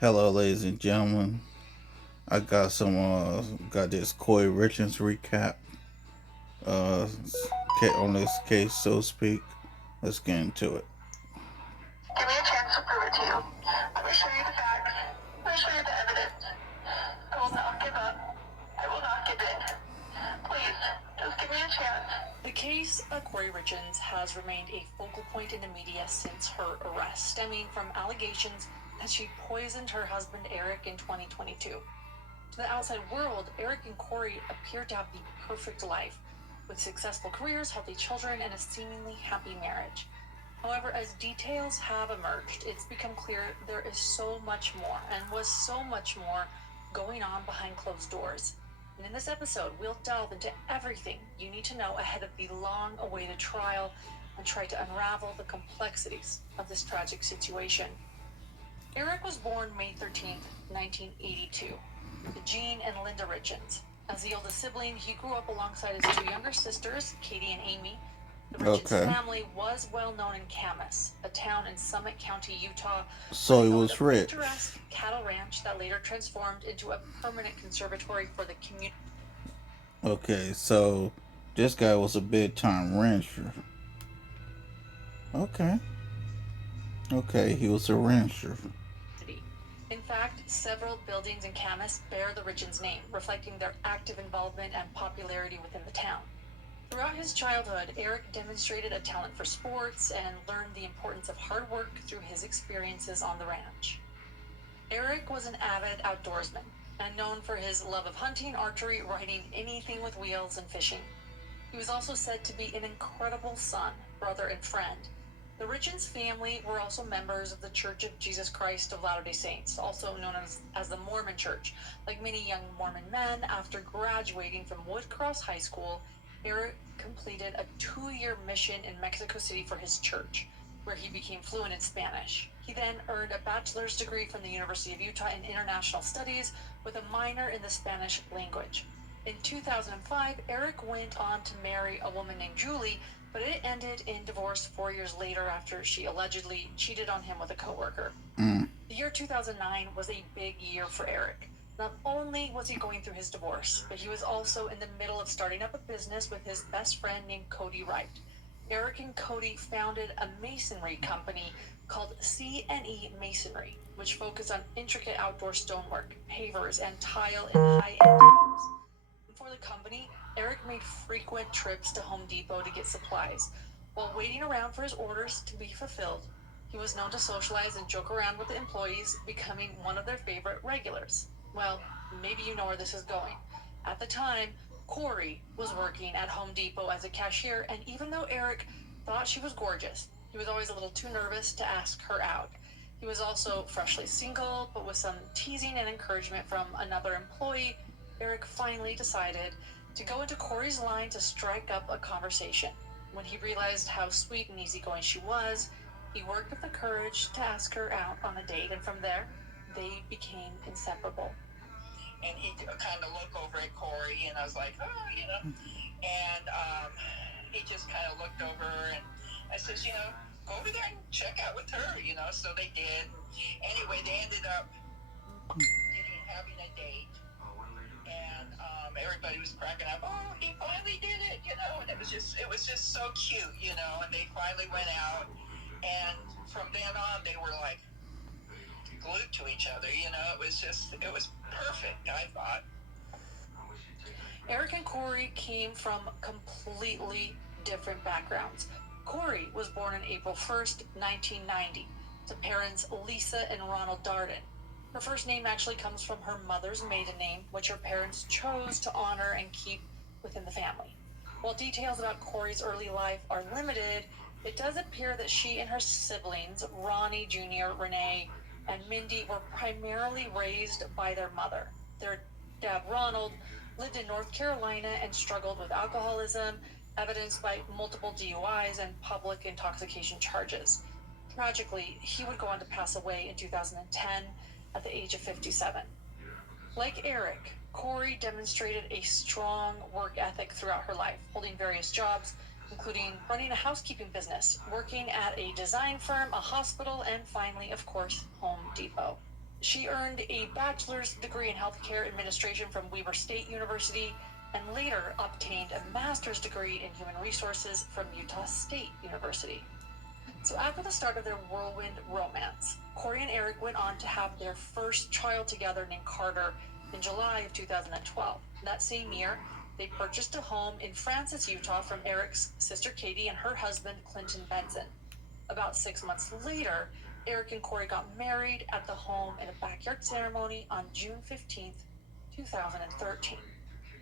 Hello, ladies and gentlemen. I got got this Kouri Richins recap uh, on this case, so to speak. Let's get into it. Give me a chance to prove it to you. Let me show you the facts. Let me show you the evidence. I will not give up. I will not give in. Please, just give me a chance. The case of Kouri Richins has remained a focal point in the media since her arrest, stemming from allegations that she poisoned her husband Eric in 2022. To the outside world, Eric and Kouri appear to have the perfect life, with successful careers, healthy children, and a seemingly happy marriage. However, as details have emerged, it's become clear there is so much more, and was so much more, going on behind closed doors. And in this episode, we'll delve into everything you need to know ahead of the long awaited trial and try to unravel the complexities of this tragic situation. Eric was born May 13th, 1982, to Jean and Linda Richins. As the oldest sibling, he grew up alongside his two younger sisters, Katie and Amy. The Richins Okay. family was well known in Camas, a town in Summit County, Utah, where So they he owned a was rich. picturesque cattle ranch that later transformed into a permanent conservatory for the community. Okay, so this guy was a big time rancher. Okay. Okay, he was a rancher. In fact, several buildings in Camas bear the Richins name, reflecting their active involvement and popularity within the town. Throughout his childhood, Eric demonstrated a talent for sports and learned the importance of hard work through his experiences on the ranch. Eric was an avid outdoorsman and known for his love of hunting, archery, riding anything with wheels, and fishing. He was also said to be an incredible son, brother, and friend. The Richins family were also members of the Church of Jesus Christ of Latter-day Saints, also known as the Mormon Church. Like many young Mormon men, after graduating from Woodcross High School, Eric completed a 2-year mission in Mexico City for his church, where he became fluent in Spanish. He then earned a bachelor's degree from the University of Utah in International Studies with a minor in the Spanish language. In 2005, Eric went on to marry a woman named Julie, but it ended in divorce 4 years later after she allegedly cheated on him with a coworker. Mm. The year 2009 was a big year for Eric. Not only was he going through his divorce, but he was also in the middle of starting up a business with his best friend named Cody Wright. Eric and Cody founded a masonry company called C&E Masonry, which focused on intricate outdoor stonework, pavers, and tile in high-end homes. For the company, Eric made frequent trips to Home Depot to get supplies. While waiting around for his orders to be fulfilled, he was known to socialize and joke around with the employees, becoming one of their favorite regulars. Well, maybe you know where this is going. At the time, Kouri was working at Home Depot as a cashier, and even though Eric thought she was gorgeous, he was always a little too nervous to ask her out. He was also freshly single, but with some teasing and encouragement from another employee, Eric finally decided to go into Kouri's line to strike up a conversation. When he realized how sweet and easygoing she was, he worked up the courage to ask her out on a date, and from there, they became inseparable. And he kind of looked over at Kouri, and I was like, oh, and he just kind of looked over, and I said, go over there and check out with her, so they did. Anyway, they ended up having a date, and everybody was cracking up. Oh, he finally did it, and it was just so cute, and they finally went out, and from then on, they were like glued to each other, it was perfect, I thought. Eric and Kouri came from completely different backgrounds. Kouri was born on April 1st, 1990, to parents Lisa and Ronald Darden. Her first name actually comes from her mother's maiden name, which her parents chose to honor and keep within the family. While details about Kouri's early life are limited, it does appear that she and her siblings, Ronnie Jr., Renee, and Mindy, were primarily raised by their mother. Their dad, Ronald, lived in North Carolina and struggled with alcoholism, evidenced by multiple DUIs and public intoxication charges. Tragically, he would go on to pass away in 2010 at the age of 57. Like Eric, Kouri demonstrated a strong work ethic throughout her life, holding various jobs, including running a housekeeping business, working at a design firm, a hospital, and finally, of course, Home Depot. She earned a bachelor's degree in healthcare administration from Weber State University and later obtained a master's degree in human resources from Utah State University. So after the start of their whirlwind romance, Kouri and Eric went on to have their first child together named Carter in July of 2012. That same year, they purchased a home in Francis, Utah from Eric's sister Katie and her husband Clinton Benson. About 6 months later, Eric and Kouri got married at the home in a backyard ceremony on June 15th, 2013.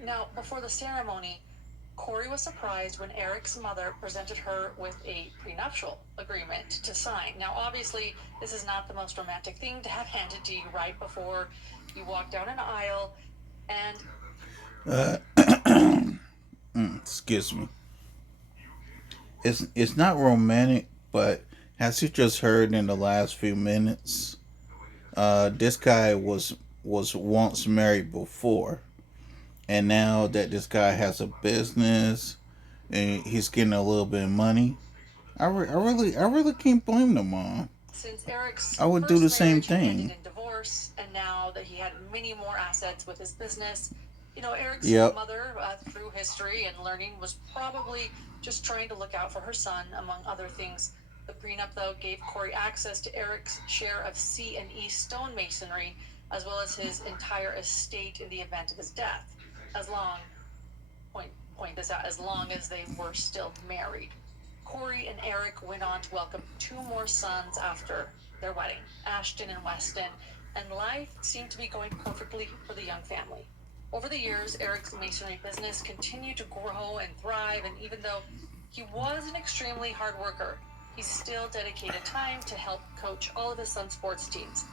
Now, before the ceremony, Kouri was surprised when Eric's mother presented her with a prenuptial agreement to sign. Now, obviously, this is not the most romantic thing to have handed to you right before you walk down an aisle. And Uh, excuse me. It's not romantic, but as you just heard in the last few minutes, this guy was once married before, and now that this guy has a business and he's getting a little bit of money, I really can't blame the mom. since Eric's I would do first the same marriage had ended thing. in divorce, and now that he had many more assets with his business, Eric's Yep. mother, through history and learning, was probably just trying to look out for her son, among other things. The prenup, though, gave Kouri access to Eric's share of C&E stonemasonry, as well as his entire estate in the event of his death, as long, point this out, as long as they were still married. Kouri and Eric went on to welcome two more sons after their wedding, Ashton and Weston, and life seemed to be going perfectly for the young family. Over the years, Eric's masonry business continued to grow and thrive, and even though he was an extremely hard worker, he still dedicated time to help coach all of his son's sports teams.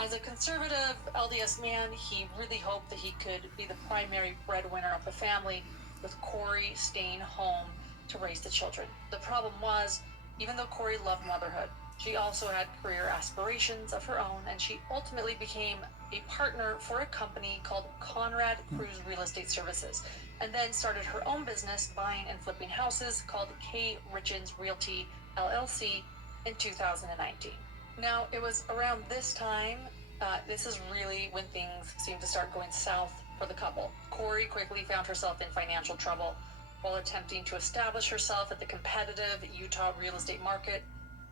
As a conservative LDS man, he really hoped that he could be the primary breadwinner of the family, with Kouri staying home to raise the children. The problem was, even though Kouri loved motherhood, she also had career aspirations of her own, and she ultimately became a partner for a company called Conrad Cruz Real Estate Services, and then started her own business buying and flipping houses called K. Richins Realty LLC in 2019. Now, it was around this time, this is really when things seemed to start going south for the couple. Kouri quickly found herself in financial trouble while attempting to establish herself at the competitive Utah real estate market.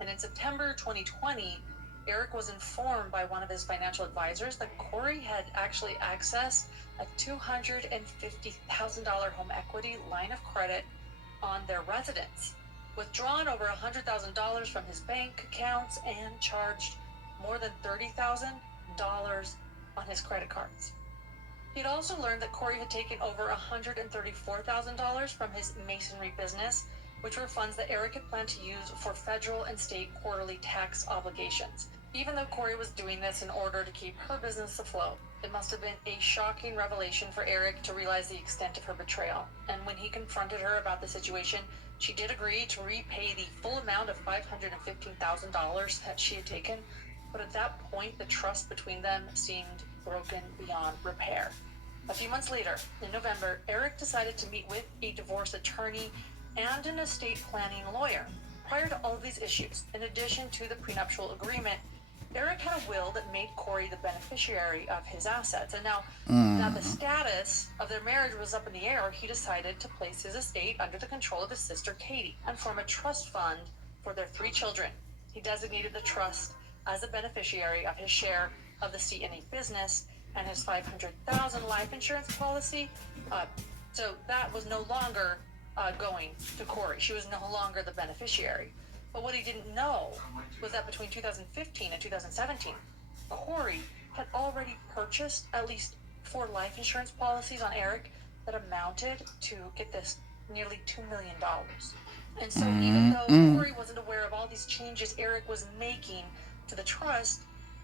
And in September 2020, Eric was informed by one of his financial advisors that Kouri had actually accessed a $250,000 home equity line of credit on their residence, withdrawn over $100,000 from his bank accounts, and charged more than $30,000 on his credit cards. He'd also learned that Kouri had taken over $134,000 from his masonry business, which were funds that Eric had planned to use for federal and state quarterly tax obligations. Even though Kouri was doing this in order to keep her business afloat, it must have been a shocking revelation for Eric to realize the extent of her betrayal. And when he confronted her about the situation, she did agree to repay the full amount of $515,000 that she had taken, but at that point, the trust between them seemed broken beyond repair. A few months later, in November, Eric decided to meet with a divorce attorney and an estate planning lawyer. Prior to all of these issues, in addition to the prenuptial agreement, Eric had a will that made Kouri the beneficiary of his assets. And now the status of their marriage was up in the air. He decided to place his estate under the control of his sister Katie and form a trust fund for their three children. He designated the trust as the beneficiary of his share of the C&E business and his $500,000 life insurance policy. So that was no longer going to Kouri. She was no longer the beneficiary. But what he didn't know was that between 2015 and 2017, Kouri had already purchased at least 4 life insurance policies on Eric that amounted to, get this, nearly $2 million. And so even though Kouri wasn't aware of all these changes Eric was making to the trust,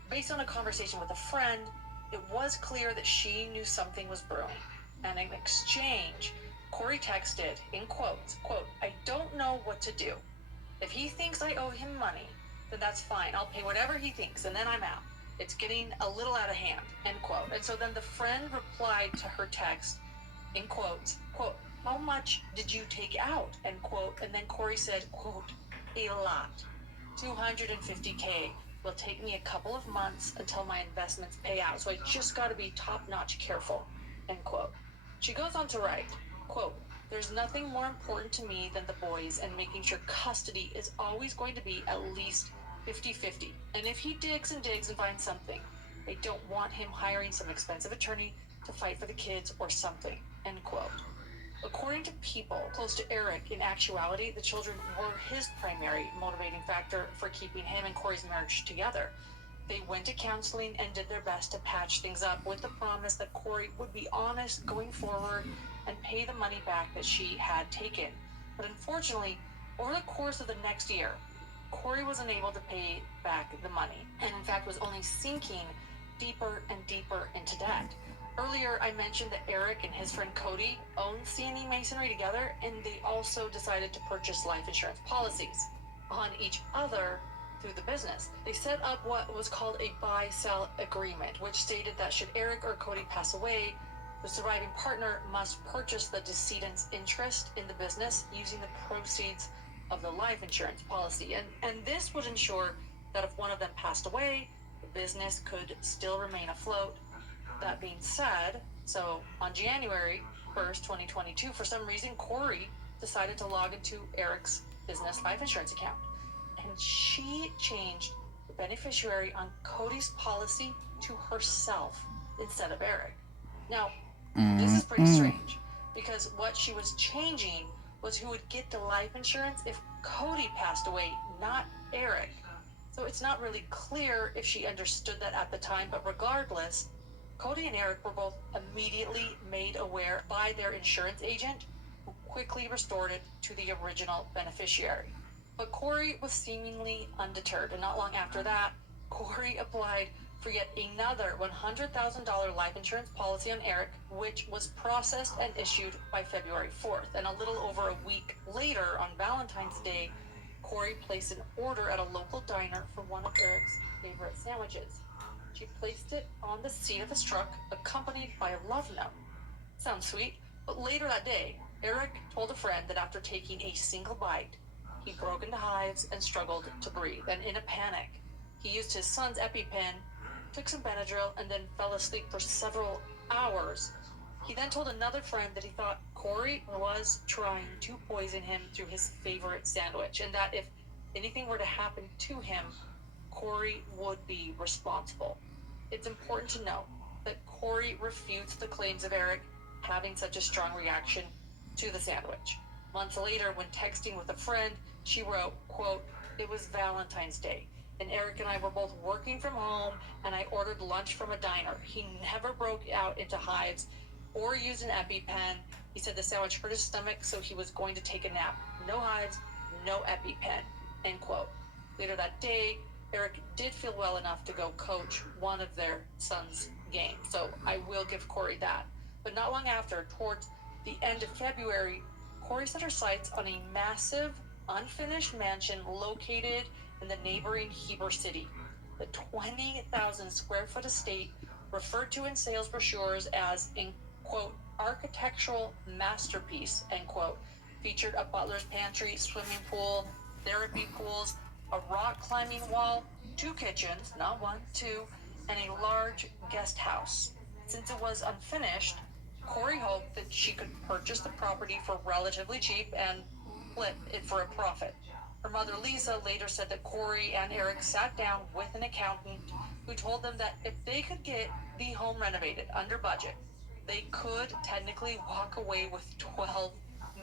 based on a conversation with a friend, it was clear that she knew something was brewing. And in exchange, Kouri texted, in quotes, quote, "I don't know what to do. If he thinks I owe him money, then that's fine. I'll pay whatever he thinks, and then I'm out. It's getting a little out of hand," end quote. And so then the friend replied to her text, in quotes, quote, "How much did you take out?" end quote. And then Kouri said, quote, "A lot. $250K Will take me a couple of months until my investments pay out, so I just got to be top-notch careful, end quote. She goes on to write, quote, there's nothing more important to me than the boys and making sure custody is always going to be at least 50-50. And if he digs and digs and finds something, I don't want him hiring some expensive attorney to fight for the kids or something, end quote. According to people close to Eric, in actuality, the children were his primary motivating factor for keeping him and Kouri's marriage together. They went to counseling and did their best to patch things up with the promise that Kouri would be honest going forward and pay the money back that she had taken. But unfortunately, over the course of the next year, Kouri was unable to pay back the money, and in fact was only sinking deeper and deeper into debt. Earlier, I mentioned that Eric and his friend Cody owned C&E Masonry together, and they also decided to purchase life insurance policies on each other through the business. They set up what was called a buy-sell agreement, which stated that should Eric or Cody pass away, the surviving partner must purchase the decedent's interest in the business using the proceeds of the life insurance policy. And this would ensure that if one of them passed away, the business could still remain afloat. That being said, so on January 1st, 2022, for some reason, Kouri decided to log into Eric's business life insurance account. And she changed the beneficiary on Cody's policy to herself instead of Eric. Now, this is pretty strange because what she was changing was who would get the life insurance if Cody passed away, not Eric. So it's not really clear if she understood that at the time, but regardless, Cody and Eric were both immediately made aware by their insurance agent, who quickly restored it to the original beneficiary. But Kouri was seemingly undeterred, and not long after that, Kouri applied for yet another $100,000 life insurance policy on Eric, which was processed and issued by February 4th. And a little over a week later, on Valentine's Day, Kouri placed an order at a local diner for one of Eric's favorite sandwiches. She placed it on the seat of his truck, accompanied by a love note. Sounds sweet, but later that day, Eric told a friend that after taking a single bite, he broke into hives and struggled to breathe. And in a panic, he used his son's EpiPen, took some Benadryl, and then fell asleep for several hours. He then told another friend that he thought Kouri was trying to poison him through his favorite sandwich, and that if anything were to happen to him, Kouri would be responsible. It's important to note that Kouri refutes the claims of Eric having such a strong reaction to the sandwich. Months later, when texting with a friend, she wrote, quote, it was Valentine's Day, and Eric and I were both working from home, and I ordered lunch from a diner. He never broke out into hives or used an EpiPen. He said the sandwich hurt his stomach, so he was going to take a nap. No hives, no EpiPen, end quote. Later that day, Eric did feel well enough to go coach one of their son's games, so I will give Kouri that. But not long after, towards the end of February, Kouri set her sights on a massive, unfinished mansion located in the neighboring Heber City. The 20,000 square foot estate, referred to in sales brochures as a, quote, architectural masterpiece, end quote, featured a butler's pantry, swimming pool, therapy pools, a rock climbing wall, 2 kitchens, not 1, 2, and a large guest house. Since it was unfinished, Kouri hoped that she could purchase the property for relatively cheap and flip it for a profit. Her mother, Lisa, later said that Kouri and Eric sat down with an accountant who told them that if they could get the home renovated under budget, they could technically walk away with $12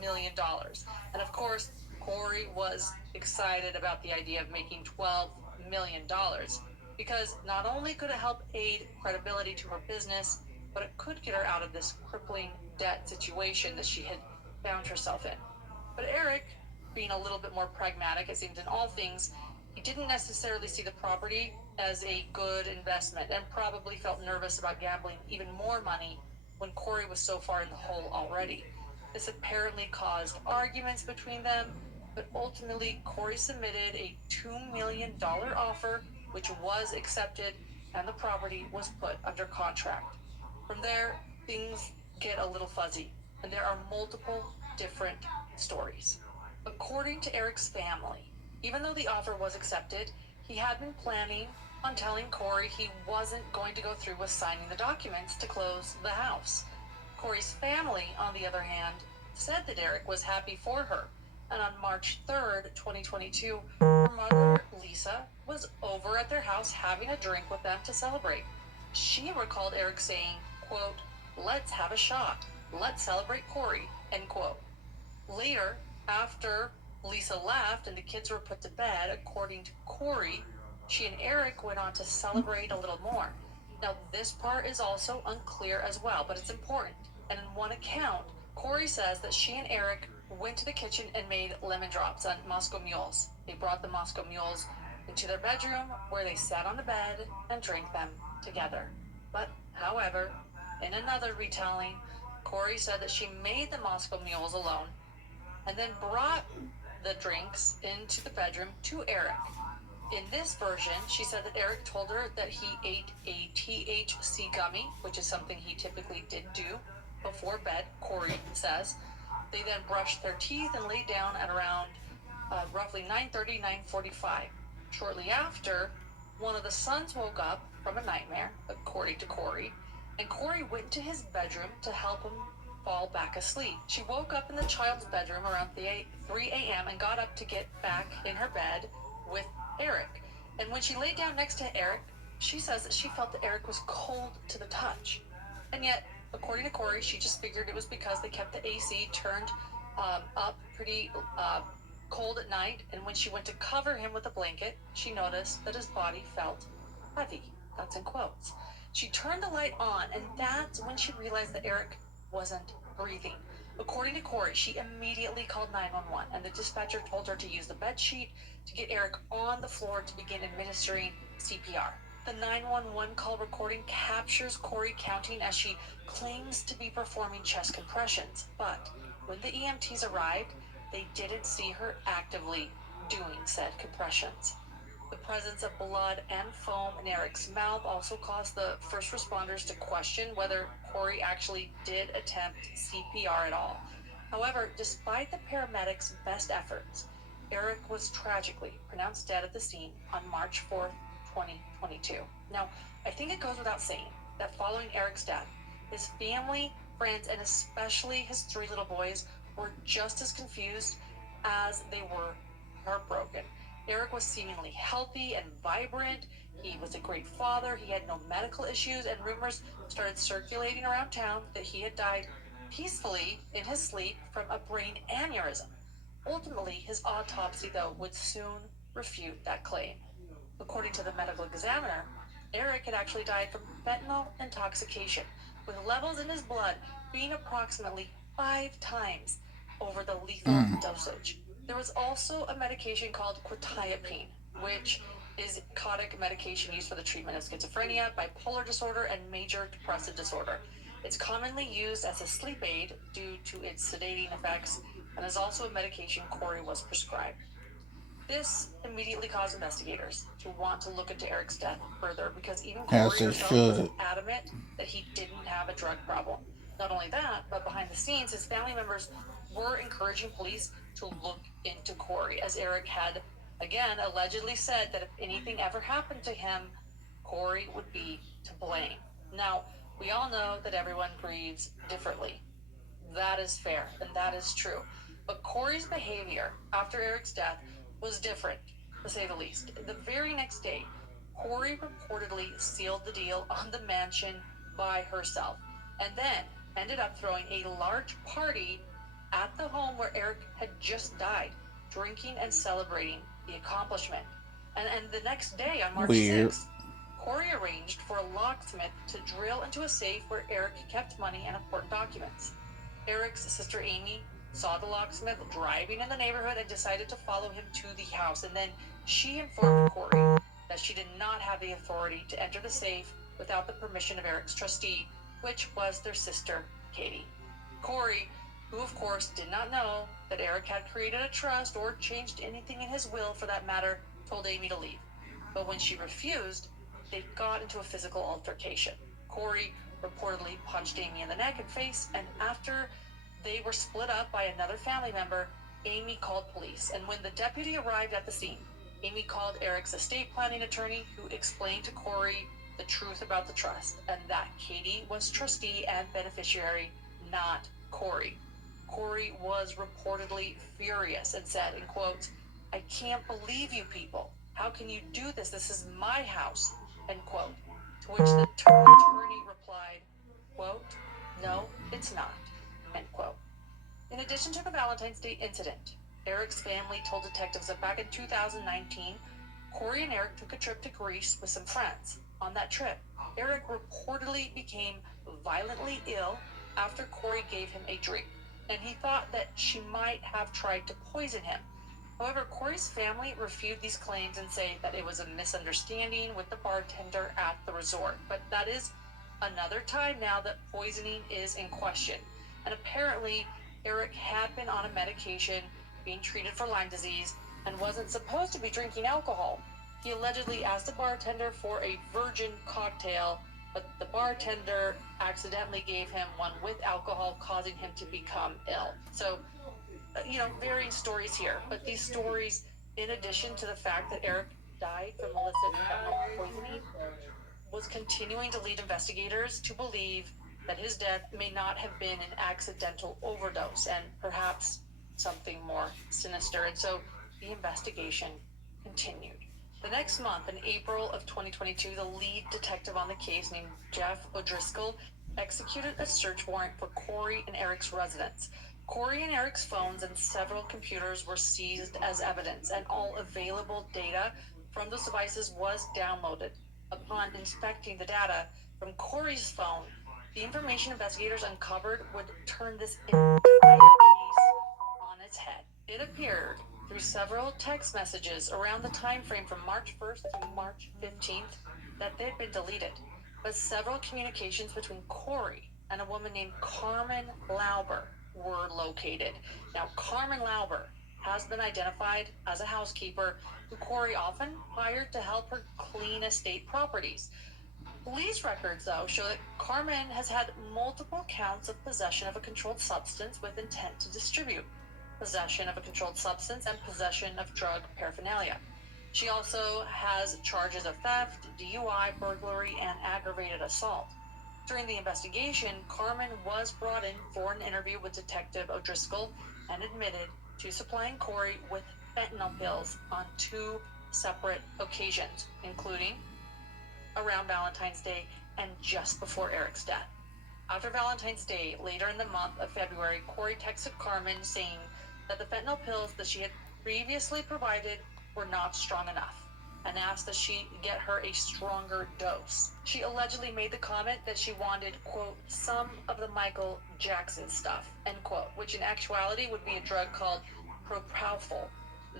million. And of course, Kouri was excited about the idea of making $12 million because not only could it help aid credibility to her business, but it could get her out of this crippling debt situation that she had found herself in. But Eric, being a little bit more pragmatic, it seems, in all things, he didn't necessarily see the property as a good investment and probably felt nervous about gambling even more money when Kouri was so far in the hole already. This apparently caused arguments between them, but ultimately Kouri submitted a $2 million offer, which was accepted, and the property was put under contract. From there, things get a little fuzzy, and there are multiple different stories. According to Eric's family, even though the offer was accepted, He had been planning on telling Kouri he wasn't going to go through with signing the documents to close the house. Kouri's family, on the other hand, said that Eric was happy for her. And on March 3rd, 2022, her mother, Lisa, was over at their house having a drink with them to celebrate. She recalled Eric saying, quote, "Let's have a shot. Let's celebrate Kouri," end quote. Later, after Lisa left and the kids were put to bed, according to Kouri, she and Eric went on to celebrate a little more. Now, this part is also unclear as well, but it's important. And in one account, Kouri says that she and Eric went to the kitchen and made lemon drops on Moscow mules. They brought the Moscow mules into their bedroom where they sat on the bed and drank them together. But, however, in another retelling, Kouri said that she made the Moscow mules alone and then brought the drinks into the bedroom to Eric. In this version, she said that Eric told her that he ate a THC gummy, which is something he typically did do before bed, Kouri says. They then brushed their teeth and laid down at around roughly 9:30, 9:45. Shortly after, one of the sons woke up from a nightmare, according to Kouri, and Kouri went to his bedroom to help him fall back asleep. She woke up in the child's bedroom around 3 a.m. and got up to get back in her bed with Eric. And when she laid down next to Eric, she says that she felt that Eric was cold to the touch. And yet, according to Kouri, she just figured it was because they kept the AC turned up pretty cold at night. And when she went to cover him with a blanket, she noticed that his body felt heavy. That's in quotes. She turned the light on, and that's when she realized that Eric wasn't breathing. According to Kouri, she immediately called 911, and the dispatcher told her to use the bed sheet to get Eric on the floor to begin administering CPR. The 911 call recording captures Kouri counting as she claims to be performing chest compressions, but when the EMTs arrived, they didn't see her actively doing said compressions. The presence of blood and foam in Eric's mouth also caused the first responders to question whether Kouri actually did attempt CPR at all. However, despite the paramedics' best efforts, Eric was tragically pronounced dead at the scene on March 4th, 2022. Now, I think it goes without saying that following Eric's death, his family, friends, and especially his three little boys were just as confused as they were heartbroken. Eric was seemingly healthy and vibrant. He was a great father. He had no medical issues, and rumors started circulating around town that he had died peacefully in his sleep from a brain aneurysm. Ultimately, his autopsy, though, would soon refute that claim. According to the medical examiner, Eric had actually died from fentanyl intoxication, with levels in his blood being approximately 5 times over the lethal dosage. There was also a medication called quetiapine, which is narcotic medication used for the treatment of schizophrenia, bipolar disorder, and major depressive disorder. It's commonly used as a sleep aid due to its sedating effects and is also a medication Kouri was prescribed. This immediately caused investigators to want to look into Eric's death further because even As Kouri it herself was should. adamant that he didn't have a drug problem. Not only that, but behind the scenes, his family members were encouraging police to look into Kouri, as Eric had, again, allegedly said that if anything ever happened to him, Kouri would be to blame. Now, we all know that everyone grieves differently. That is fair, and that is true. But Kouri's behavior after Eric's death was different, to say the least. The very next day, Kouri reportedly sealed the deal on the mansion by herself, and then ended up throwing a large party at the home where Eric had just died, drinking and celebrating the accomplishment. And the next day, on March Weird. 6th, Kouri arranged for a locksmith to drill into a safe where Eric kept money and important documents. Eric's sister Amy saw the locksmith driving in the neighborhood and decided to follow him to the house. And then she informed Kouri that she did not have the authority to enter the safe without the permission of Eric's trustee, which was their sister, Katie. Kouri, who of course did not know that Eric had created a trust or changed anything in his will for that matter, told Amy to leave. But when she refused, they got into a physical altercation. Kouri reportedly punched Amy in the neck and face, and after they were split up by another family member, Amy called police. And when the deputy arrived at the scene, Amy called Eric's estate planning attorney, who explained to Kouri the truth about the trust and that Katie was trustee and beneficiary, not Kouri. Kouri was reportedly furious and said, in quotes, "I can't believe you people. How can you do this? This is my house," end quote. To which the attorney replied, quote, "No, it's not," end quote. In addition to the Valentine's Day incident, Eric's family told detectives that back in 2019, Kouri and Eric took a trip to Greece with some friends. On that trip, Eric reportedly became violently ill after Kouri gave him a drink, and he thought that she might have tried to poison him. However, Kouri's family refuted these claims and say that it was a misunderstanding with the bartender at the resort. But that is another time now that poisoning is in question. And apparently, Eric had been on a medication being treated for Lyme disease and wasn't supposed to be drinking alcohol. He allegedly asked the bartender for a virgin cocktail, but the bartender accidentally gave him one with alcohol, causing him to become ill. So, varying stories here, but these stories, in addition to the fact that Eric died from illicit fentanyl poisoning, was continuing to lead investigators to believe that his death may not have been an accidental overdose and perhaps something more sinister. And so the investigation continued. The next month, in April of 2022, the lead detective on the case, named Jeff O'Driscoll, executed a search warrant for Kouri and Eric's residence. Kouri and Eric's phones and several computers were seized as evidence, and all available data from those devices was downloaded. Upon inspecting the data from Kouri's phone, the information investigators uncovered would turn this entire case on its head. It appeared through several text messages around the time frame from March 1st to March 15th that they'd been deleted. But several communications between Kouri and a woman named Carmen Lauber were located. Now, Carmen Lauber has been identified as a housekeeper who Kouri often hired to help her clean estate properties. Police records, though, show that Carmen has had multiple counts of possession of a controlled substance with intent to distribute, possession of a controlled substance, and possession of drug paraphernalia. She also has charges of theft, DUI, burglary, and aggravated assault. During the investigation, Carmen was brought in for an interview with Detective O'Driscoll and admitted to supplying Kouri with fentanyl pills on 2 separate occasions, including around Valentine's Day and just before Eric's death. After Valentine's Day, later in the month of February, Kouri texted Carmen saying that the fentanyl pills that she had previously provided were not strong enough and asked that she get her a stronger dose. She allegedly made the comment that she wanted, quote, some of the Michael Jackson stuff, end quote, which in actuality would be a drug called propofol.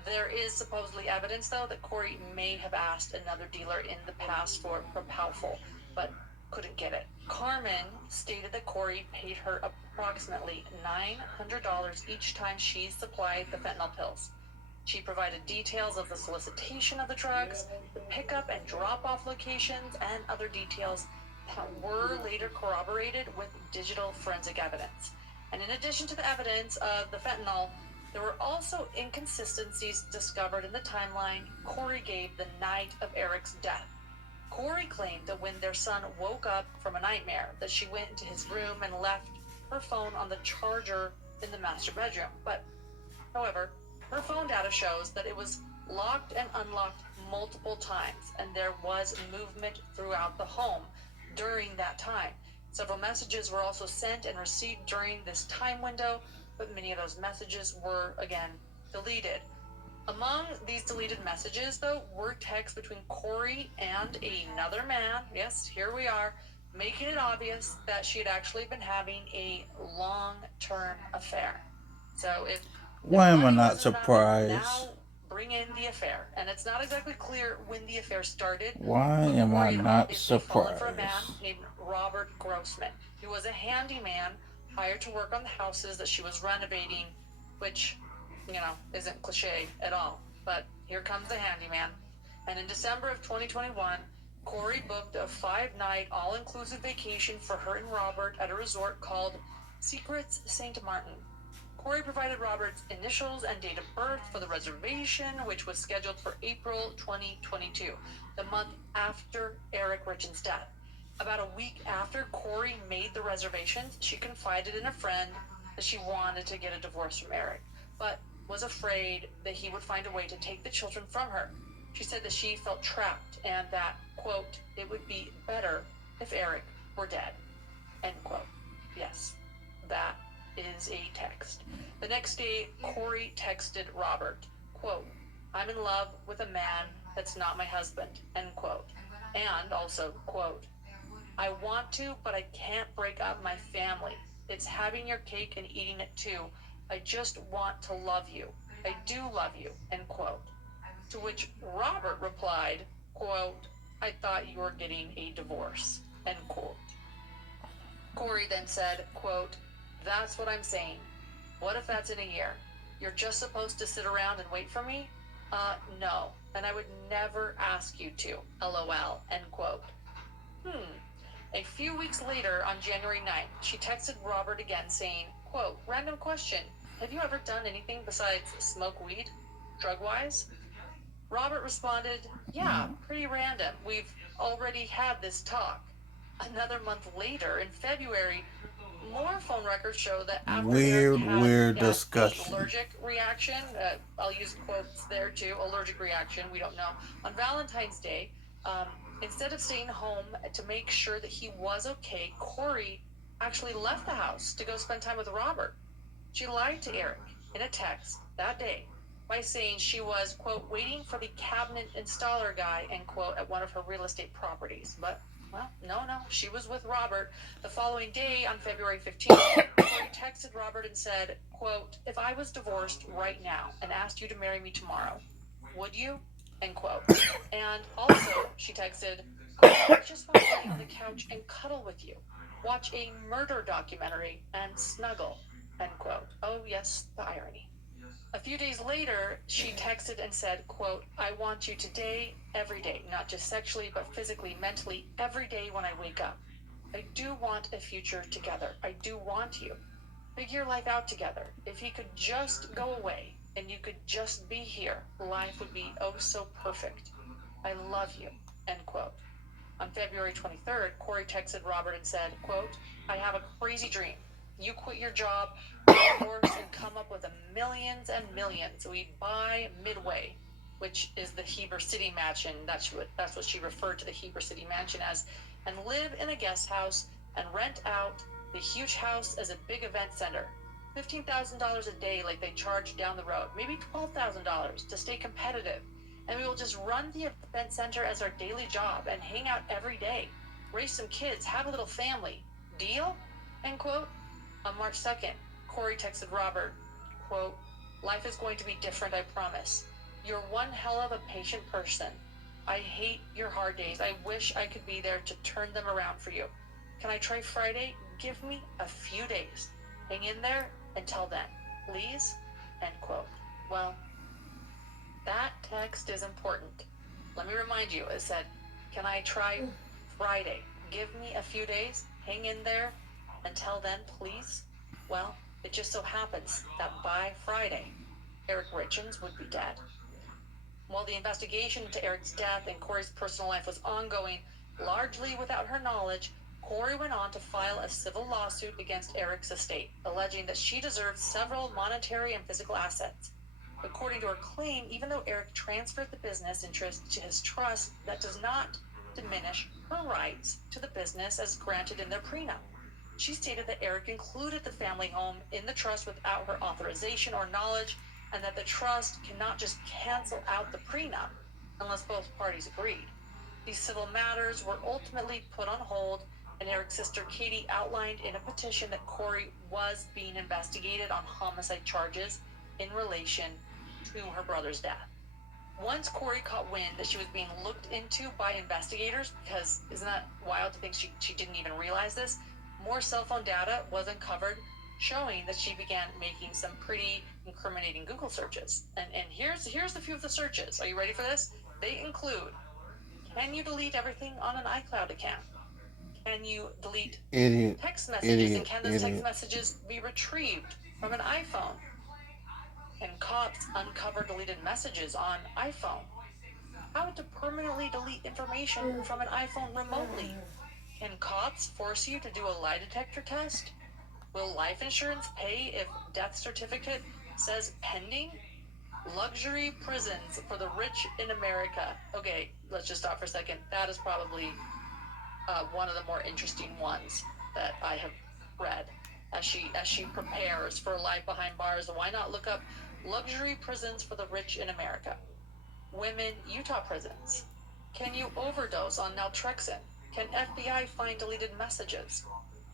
There is supposedly evidence, though, that Kouri may have asked another dealer in the past for propofol, but couldn't get it. Carmen stated that Kouri paid her approximately $900 each time she supplied the fentanyl pills. She provided details of the solicitation of the drugs, the pickup and drop-off locations, and other details that were later corroborated with digital forensic evidence. And in addition to the evidence of the fentanyl, there were also inconsistencies discovered in the timeline Kouri gave the night of Eric's death. Kouri claimed that when their son woke up from a nightmare, that she went into his room and left her phone on the charger in the master bedroom. But, however, her phone data shows that it was locked and unlocked multiple times, and there was movement throughout the home during that time. Several messages were also sent and received during this time window, but many of those messages were, again, deleted. Among these deleted messages, though, were texts between Kouri and another man, yes, here we are, making it obvious that she had actually been having a long-term affair. So if Why am I money not wasn't enough, surprised? now bring in the affair. And it's not exactly clear when the affair started, Why but am I Kouri had not obviously fallen for a man surprised? named Robert Grossman, who was a handyman hired to work on the houses that she was renovating, which, isn't cliche at all. But here comes the handyman. And in December of 2021, Kouri booked a 5-night all-inclusive vacation for her and Robert at a resort called Secrets St. Martin. Kouri provided Robert's initials and date of birth for the reservation, which was scheduled for April 2022, the month after Eric Richins' death. About a week after Kouri made the reservations, she confided in a friend that she wanted to get a divorce from Eric, but was afraid that he would find a way to take the children from her. She said that she felt trapped and that, quote, it would be better if Eric were dead, end quote. Yes, that is a text. The next day, Kouri texted Robert, quote, I'm in love with a man that's not my husband, end quote. And also, quote, I want to, but I can't break up my family. It's having your cake and eating it too. I just want to love you. I do love you, end quote. To which Robert replied, quote, I thought you were getting a divorce, end quote. Kouri then said, quote, that's what I'm saying. What if that's in a year? You're just supposed to sit around and wait for me? No. And I would never ask you to. LOL, end quote. A few weeks later, on January 9th, she texted Robert again saying, quote, random question. Have you ever done anything besides smoke weed, drug-wise? Robert responded, yeah, pretty random. We've already had this talk. Another month later, in February, more phone records show that after Eric had Weird an discussion. allergic reaction, I'll use quotes there too, allergic reaction, we don't know, on Valentine's Day, um, instead of staying home to make sure that he was okay, Kouri actually left the house to go spend time with Robert. She lied to Eric in a text that day by saying she was, quote, waiting for the cabinet installer guy, end quote, at one of her real estate properties. But, well, no, she was with Robert. The following day, on February 15th, Kouri texted Robert and said, quote, if I was divorced right now and asked you to marry me tomorrow, would you? End quote. And also, she texted, quote, I just want to lay on the couch and cuddle with you, watch a murder documentary, and snuggle, end quote. Oh, yes, the irony. A few days later, she texted and said, quote, I want you today, every day, not just sexually, but physically, mentally, every day when I wake up. I do want a future together. I do want you. Figure life out together. If he could just go away and you could just be here, life would be oh so perfect. I love you, end quote. On February 23rd, Kouri texted Robert and said, quote, I have a crazy dream. You quit your job, go divorce, and come up with millions and millions. We buy Midway, which is the Heber City mansion. That's what she referred to the Heber City mansion as, and live in a guest house and rent out the huge house as a big event center. $15,000 a day like they charge down the road, maybe $12,000 to stay competitive. And we will just run the event center as our daily job and hang out every day, raise some kids, have a little family. Deal? End quote. On March 2nd, Kouri texted Robert, quote, life is going to be different, I promise. You're one hell of a patient person. I hate your hard days. I wish I could be there to turn them around for you. Can I try Friday? Give me a few days. Hang in there until then. Please? End quote. Well, that text is important. Let me remind you, it said, can I try Friday? Give me a few days. Hang in there. Until then, please. Well, it just so happens that by Friday, Eric Richins would be dead. While the investigation into Eric's death and Kouri's personal life was ongoing, largely without her knowledge, Kouri went on to file a civil lawsuit against Eric's estate, alleging that she deserved several monetary and physical assets. According to her claim, even though Eric transferred the business interest to his trust, that does not diminish her rights to the business as granted in their prenup. She stated that Eric included the family home in the trust without her authorization or knowledge, and that the trust cannot just cancel out the prenup unless both parties agreed. These civil matters were ultimately put on hold, and Eric's sister Katie outlined in a petition that Kouri was being investigated on homicide charges in relation to her brother's death. Once Kouri caught wind that she was being looked into by investigators, because isn't that wild to think she didn't even realize this, more cell phone data was uncovered showing that she began making some pretty incriminating Google searches. And here's a few of the searches. Are you ready for this? They include, can you delete everything on an iCloud account? Can you delete Idiot, text messages? And idiot, can those text idiot. messages be retrieved from an iPhone. And cops uncover deleted messages on iPhone. How to permanently delete information from an iPhone remotely. Can cops force you to do a lie detector test? Will life insurance pay if death certificate says pending? Luxury prisons for the rich in America. Okay, let's just stop for a second. That is probably one of the more interesting ones that I have read as she prepares for life behind bars. Why not look up luxury prisons for the rich in America? Women Utah prisons. Can you overdose on naltrexone? Can FBI find deleted messages?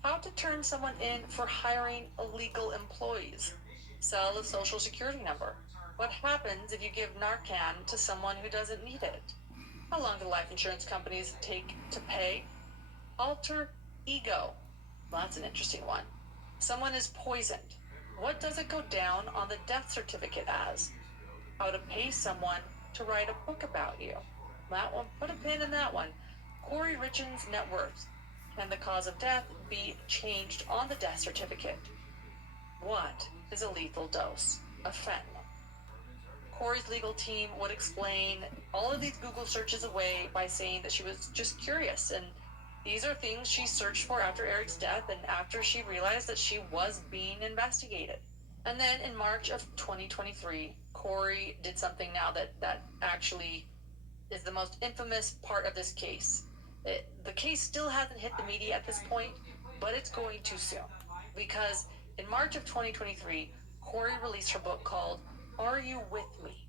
How to turn someone in for hiring illegal employees? Sell a social security number. What happens if you give Narcan to someone who doesn't need it? How long do life insurance companies take to pay? Alter ego. Well, that's an interesting one. Someone is poisoned. What does it go down on the death certificate as? How to pay someone to write a book about you. That one, put a pin in that one. Kouri Richins' net worth. Can the cause of death be changed on the death certificate? What is a lethal dose of fentanyl? Kouri's legal team would explain all of these Google searches away by saying that she was just curious, and these are things she searched for after Eric's death and after she realized that she was being investigated. And then in March of 2023, Kouri did something now that actually is the most infamous part of this case. The case still hasn't hit the media at this point, but it's going to soon. Because in March of 2023, Kouri released her book called Are You With Me?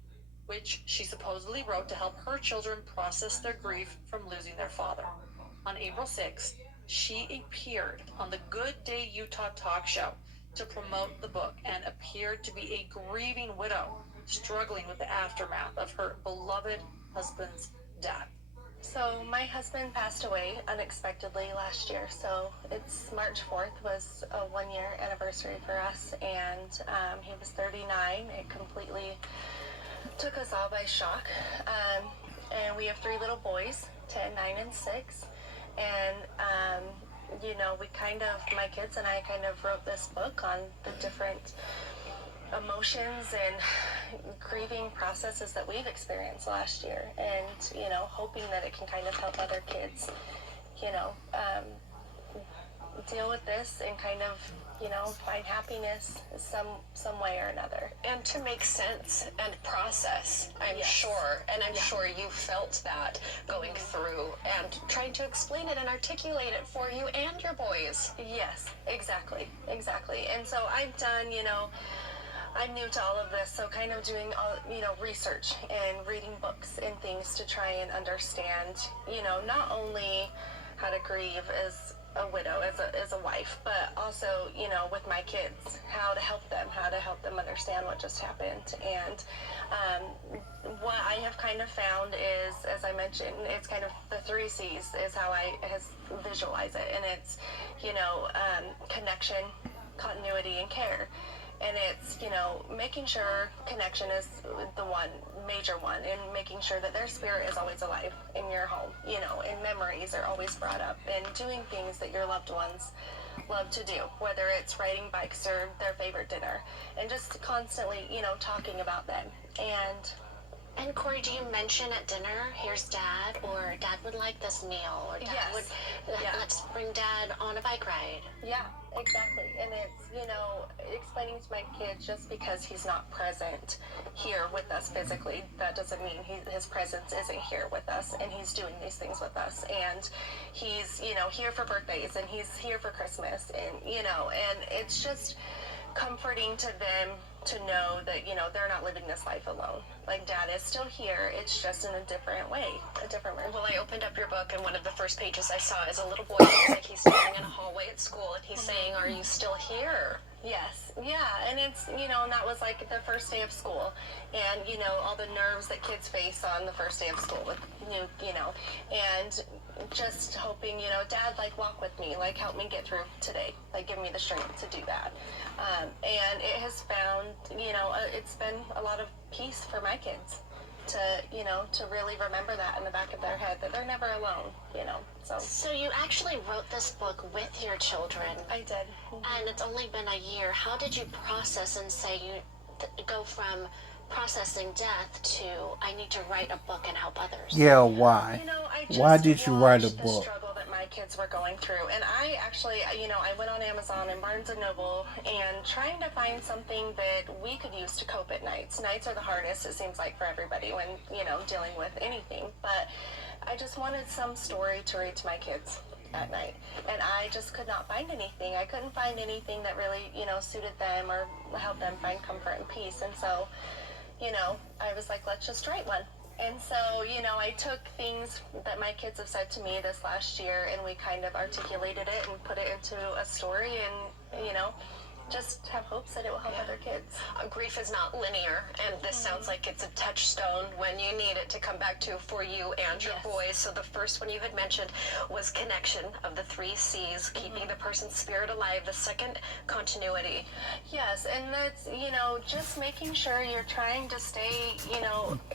Which she supposedly wrote to help her children process their grief from losing their father. On April 6th, she appeared on the Good Day Utah talk show to promote the book and appeared to be a grieving widow struggling with the aftermath of her beloved husband's death. So my husband passed away unexpectedly last year. So it's March 4th was a 1-year anniversary for us, and he was 39. It completely took us all by shock. And we have 3 little boys, 10, 9, and 6. And we my kids and I kind of wrote this book on the different emotions and grieving processes that we've experienced last year, and hoping that it can kind of help other kids deal with this and kind of find happiness some way or another. And to make sense and process, I'm Yes. sure. And I'm Yeah. sure you felt that going through and trying to explain it and articulate it for you and your boys. Yes, exactly. And so I've done, I'm new to all of this, so kind of doing all, research and reading books and things to try and understand, not only how to grieve as a widow, as a wife, but also, with my kids, how to help them understand what just happened. And what I have kind of found is, as I mentioned, it's kind of the 3 C's is how I visualize it, and it's, connection, continuity, and care. And it's, making sure connection is the major one, and making sure that their spirit is always alive in your home, and memories are always brought up, and doing things that your loved ones love to do, whether it's riding bikes or their favorite dinner, and just constantly, talking about them. And Kouri, do you mention at dinner, here's Dad, or Dad would like this meal, or Dad Yes. would, Yeah. let's bring Dad on a bike ride? Yeah, exactly. And it's, explaining to my kids, just because he's not present here with us physically, that doesn't mean his presence isn't here with us, and he's doing these things with us. And he's, here for birthdays, and he's here for Christmas, and, and it's just comforting to them to know that, they're not living this life alone. Like, Dad is still here, it's just in a different way, a different way. Well, I opened up your book, and one of the first pages I saw is a little boy. It's like he's standing in a hallway at school, and he's saying, "Are you still here?" Yes, yeah, and it's, and that was like the first day of school, and, all the nerves that kids face on the first day of school with new, and just hoping, Dad, like, walk with me, like, help me get through today, like, give me the strength to do that. And it has found, it's been a lot of peace for my kids to, to really remember that in the back of their head, that they're never alone, So you actually wrote this book with your children. I did. And it's only been a year. How did you process and say go from processing death to I need to write a book and help others? Yeah, why? Why did you write a The book? struggle that my kids were going through, and I actually, I went on Amazon and Barnes and Noble and trying to find something that we could use to cope at nights. Nights are the hardest, it seems like, for everybody when dealing with anything. But I just wanted some story to read to my kids at night, and I just could not find anything. I couldn't find anything that really suited them or helped them find comfort and peace. And so I was like, let's just write one. And so, I took things that my kids have said to me this last year, and we kind of articulated it and put it into a story, and, just have hopes that it will help other kids. Grief is not linear, and this sounds like it's a touchstone when you need it to come back to for you and your boys. So the first one you had mentioned was connection of the 3 C's, keeping the person's spirit alive. The second, continuity. Yes, and that's, just making sure you're trying to stay,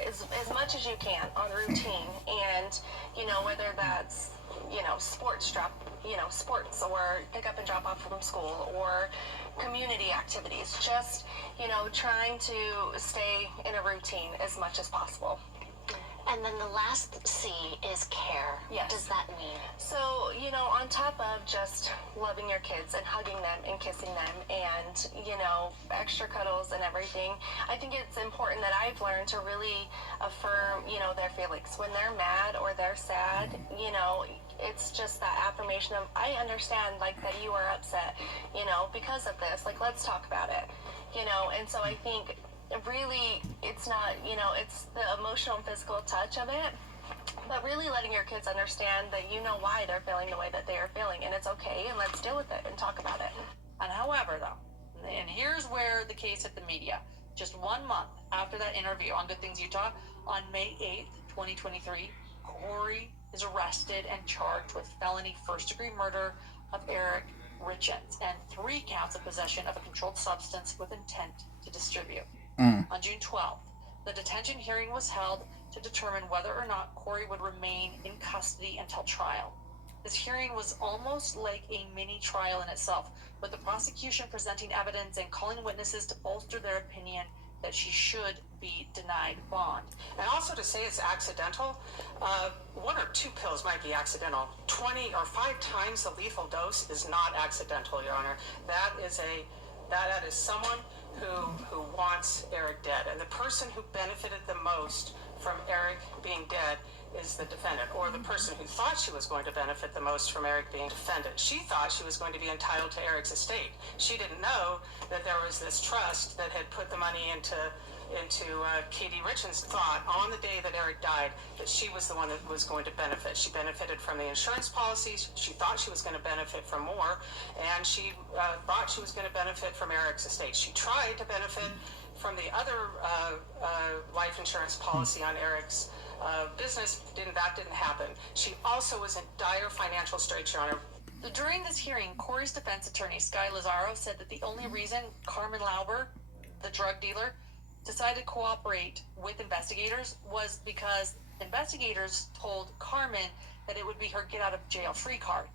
as much as you can on routine. And, whether that's, sports or pick up and drop off from school or community activities, just, trying to stay in a routine as much as possible. And then the last C is care. Yes. What does that mean? So, on top of just loving your kids and hugging them and kissing them and, extra cuddles and everything, I think it's important that I've learned to really affirm, their feelings. When they're mad or they're sad, it's just that affirmation of, I understand, like, that you are upset, because of this. Like, let's talk about it, and so I think really it's not, it's the emotional and physical touch of it, but really letting your kids understand that why they're feeling the way that they are feeling, and it's okay, and let's deal with it and talk about it. And however, though, and here's where the case hit the media. Just 1 month after that interview on Good Things Utah, on May 8th, 2023, Kouri is arrested and charged with felony first-degree murder of Eric Richins and 3 counts of possession of a controlled substance with intent to distribute. On June 12th, the detention hearing was held to determine whether or not Kouri would remain in custody until trial. This hearing was almost like a mini trial in itself, with the prosecution presenting evidence and calling witnesses to bolster their opinion that she should be denied bond. And also to say it's accidental, 1 or 2 pills might be accidental. 20 or 5 times the lethal dose is not accidental, Your Honor. That is someone who wants Eric dead. And the person who benefited the most from Eric being dead is the defendant, or the person who thought she was going to benefit the most from Eric being defendant. She thought she was going to be entitled to Eric's estate. She didn't know that there was this trust that had put the money into Katie Richins thought on the day that Eric died that she was the one that was going to benefit. She benefited from the insurance policies. She thought she was going to benefit from more, and she thought she was going to benefit from Eric's estate. She tried to benefit from the other life insurance policy on Eric's business. That didn't happen. She also was in dire financial straits, Your Honor. During this hearing, Kouri's defense attorney, Sky Lazaro, said that the only reason Carmen Lauber, the drug dealer, decided to cooperate with investigators was because investigators told Carmen that it would be her get-out-of-jail-free card.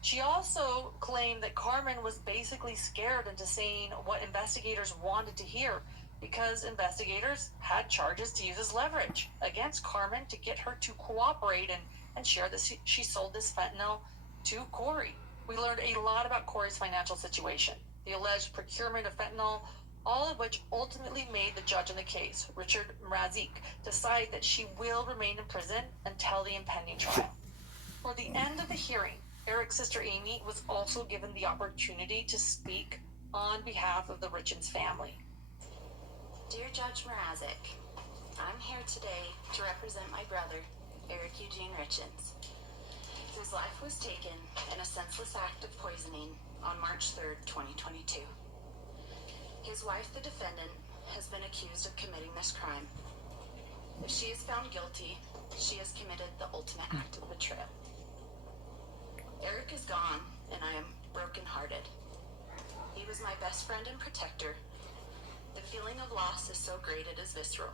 She also claimed that Carmen was basically scared into saying what investigators wanted to hear because investigators had charges to use as leverage against Carmen to get her to cooperate and share that she sold this fentanyl to Kouri. We learned a lot about Kouri's financial situation, the alleged procurement of fentanyl, all of which ultimately made the judge in the case, Richard Mrazik, decide that she will remain in prison until the impending trial. For the end of the hearing, Eric's sister Amy was also given the opportunity to speak on behalf of the Richins family. Dear Judge Mrazik, I'm here today to represent my brother, Eric Eugene Richins, whose life was taken in a senseless act of poisoning on March 3rd, 2022. His wife, the defendant, has been accused of committing this crime. If she is found guilty, she has committed the ultimate act of betrayal. Eric is gone, and I am brokenhearted. He was my best friend and protector. The feeling of loss is so great it is visceral.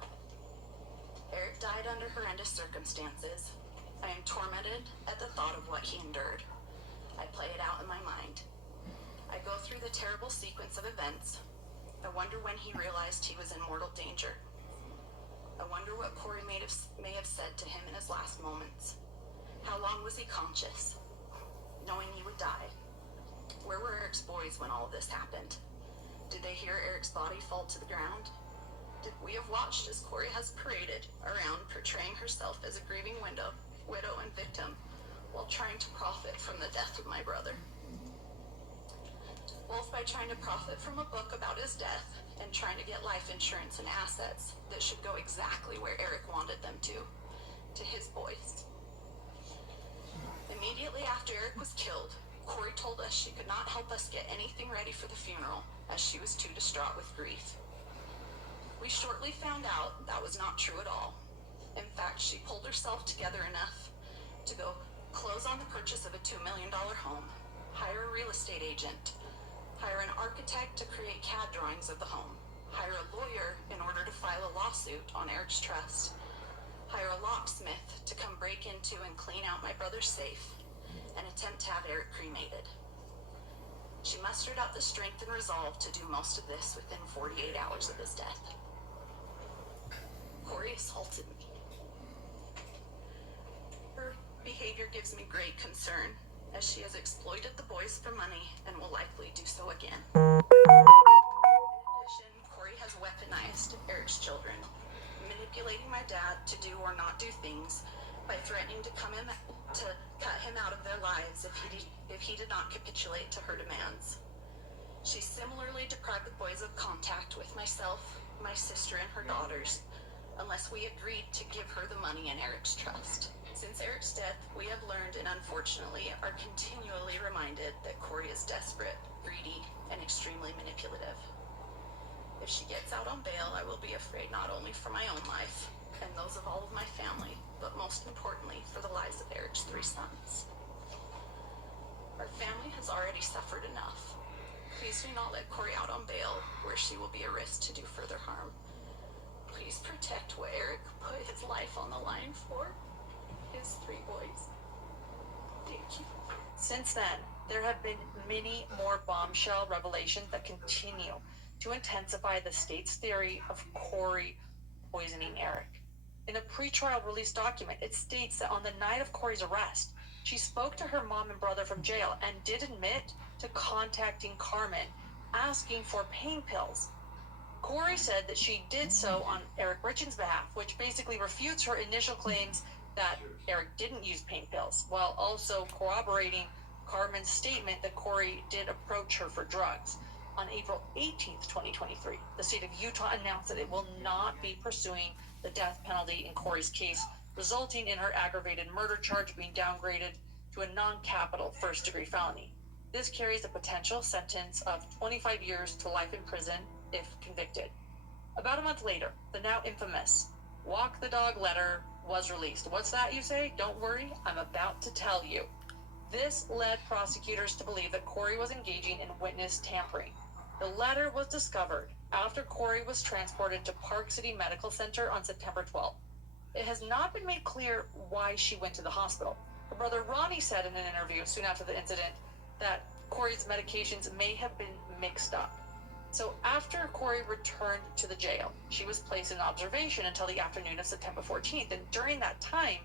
Eric died under horrendous circumstances. I am tormented at the thought of what he endured. I play it out in my mind. I go through the terrible sequence of events. I wonder when he realized he was in mortal danger. I wonder what Kouri may have said to him in his last moments. How long was he conscious, knowing he would die? Where were Eric's boys when all of this happened? Did they hear Eric's body fall to the ground? Did we have watched as Kouri has paraded around portraying herself as a grieving widow and victim while trying to profit from the death of my brother? Both by trying to profit from a book about his death and trying to get life insurance and assets that should go exactly where Eric wanted them to his boys. Immediately after Eric was killed, Kouri told us she could not help us get anything ready for the funeral as she was too distraught with grief. We shortly found out that was not true at all. In fact, she pulled herself together enough to go close on the purchase of a $2 million home, hire a real estate agent, hire an architect to create CAD drawings of the home, hire a lawyer in order to file a lawsuit on Eric's trust, hire a locksmith to come break into and clean out my brother's safe, and attempt to have Eric cremated. She mustered up the strength and resolve to do most of this within 48 hours of his death. Kouri assaulted me. Her behavior gives me great concern, as she has exploited the boys for money and will likely do so again. In addition, Kouri has weaponized Eric's children, manipulating my dad to do or not do things by threatening to cut him out of their lives if he did not capitulate to her demands. She similarly deprived the boys of contact with myself, my sister, and her daughters, unless we agreed to give her the money in Eric's trust. Since Eric's death, we have learned and unfortunately are continually reminded that Kouri is desperate, greedy, and extremely manipulative. If she gets out on bail, I will be afraid not only for my own life and those of all of my family, but most importantly for the lives of Eric's 3 sons. Our family has already suffered enough. Please do not let Kouri out on bail, where she will be a risk to do further harm. Please protect what Eric put his life on the line for. His 3 boys. Thank you. Since then, there have been many more bombshell revelations that continue to intensify the state's theory of Kouri poisoning Eric. In a pretrial release document, it states that on the night of Kouri's arrest, she spoke to her mom and brother from jail and did admit to contacting Carmen, asking for pain pills. Kouri said that she did so on Eric Richins' behalf, which basically refutes her initial claims that Eric didn't use pain pills, while also corroborating Carmen's statement that Kouri did approach her for drugs. On April 18th, 2023, the state of Utah announced that it will not be pursuing the death penalty in Kouri's case, resulting in her aggravated murder charge being downgraded to a non-capital first-degree felony. This carries a potential sentence of 25 years to life in prison if convicted. About a month later, the now infamous Walk the Dog letter was released. What's that, you say? Don't worry, I'm about to tell you. This led prosecutors to believe that Kouri was engaging in witness tampering. The letter was discovered after Kouri was transported to Park City Medical Center on September 12th. It has not been made clear why she went to the hospital. Her brother Ronnie said in an interview soon after the incident that Kouri's medications may have been mixed up. So after Kouri returned to the jail, she was placed in observation until the afternoon of September 14th. And during that time,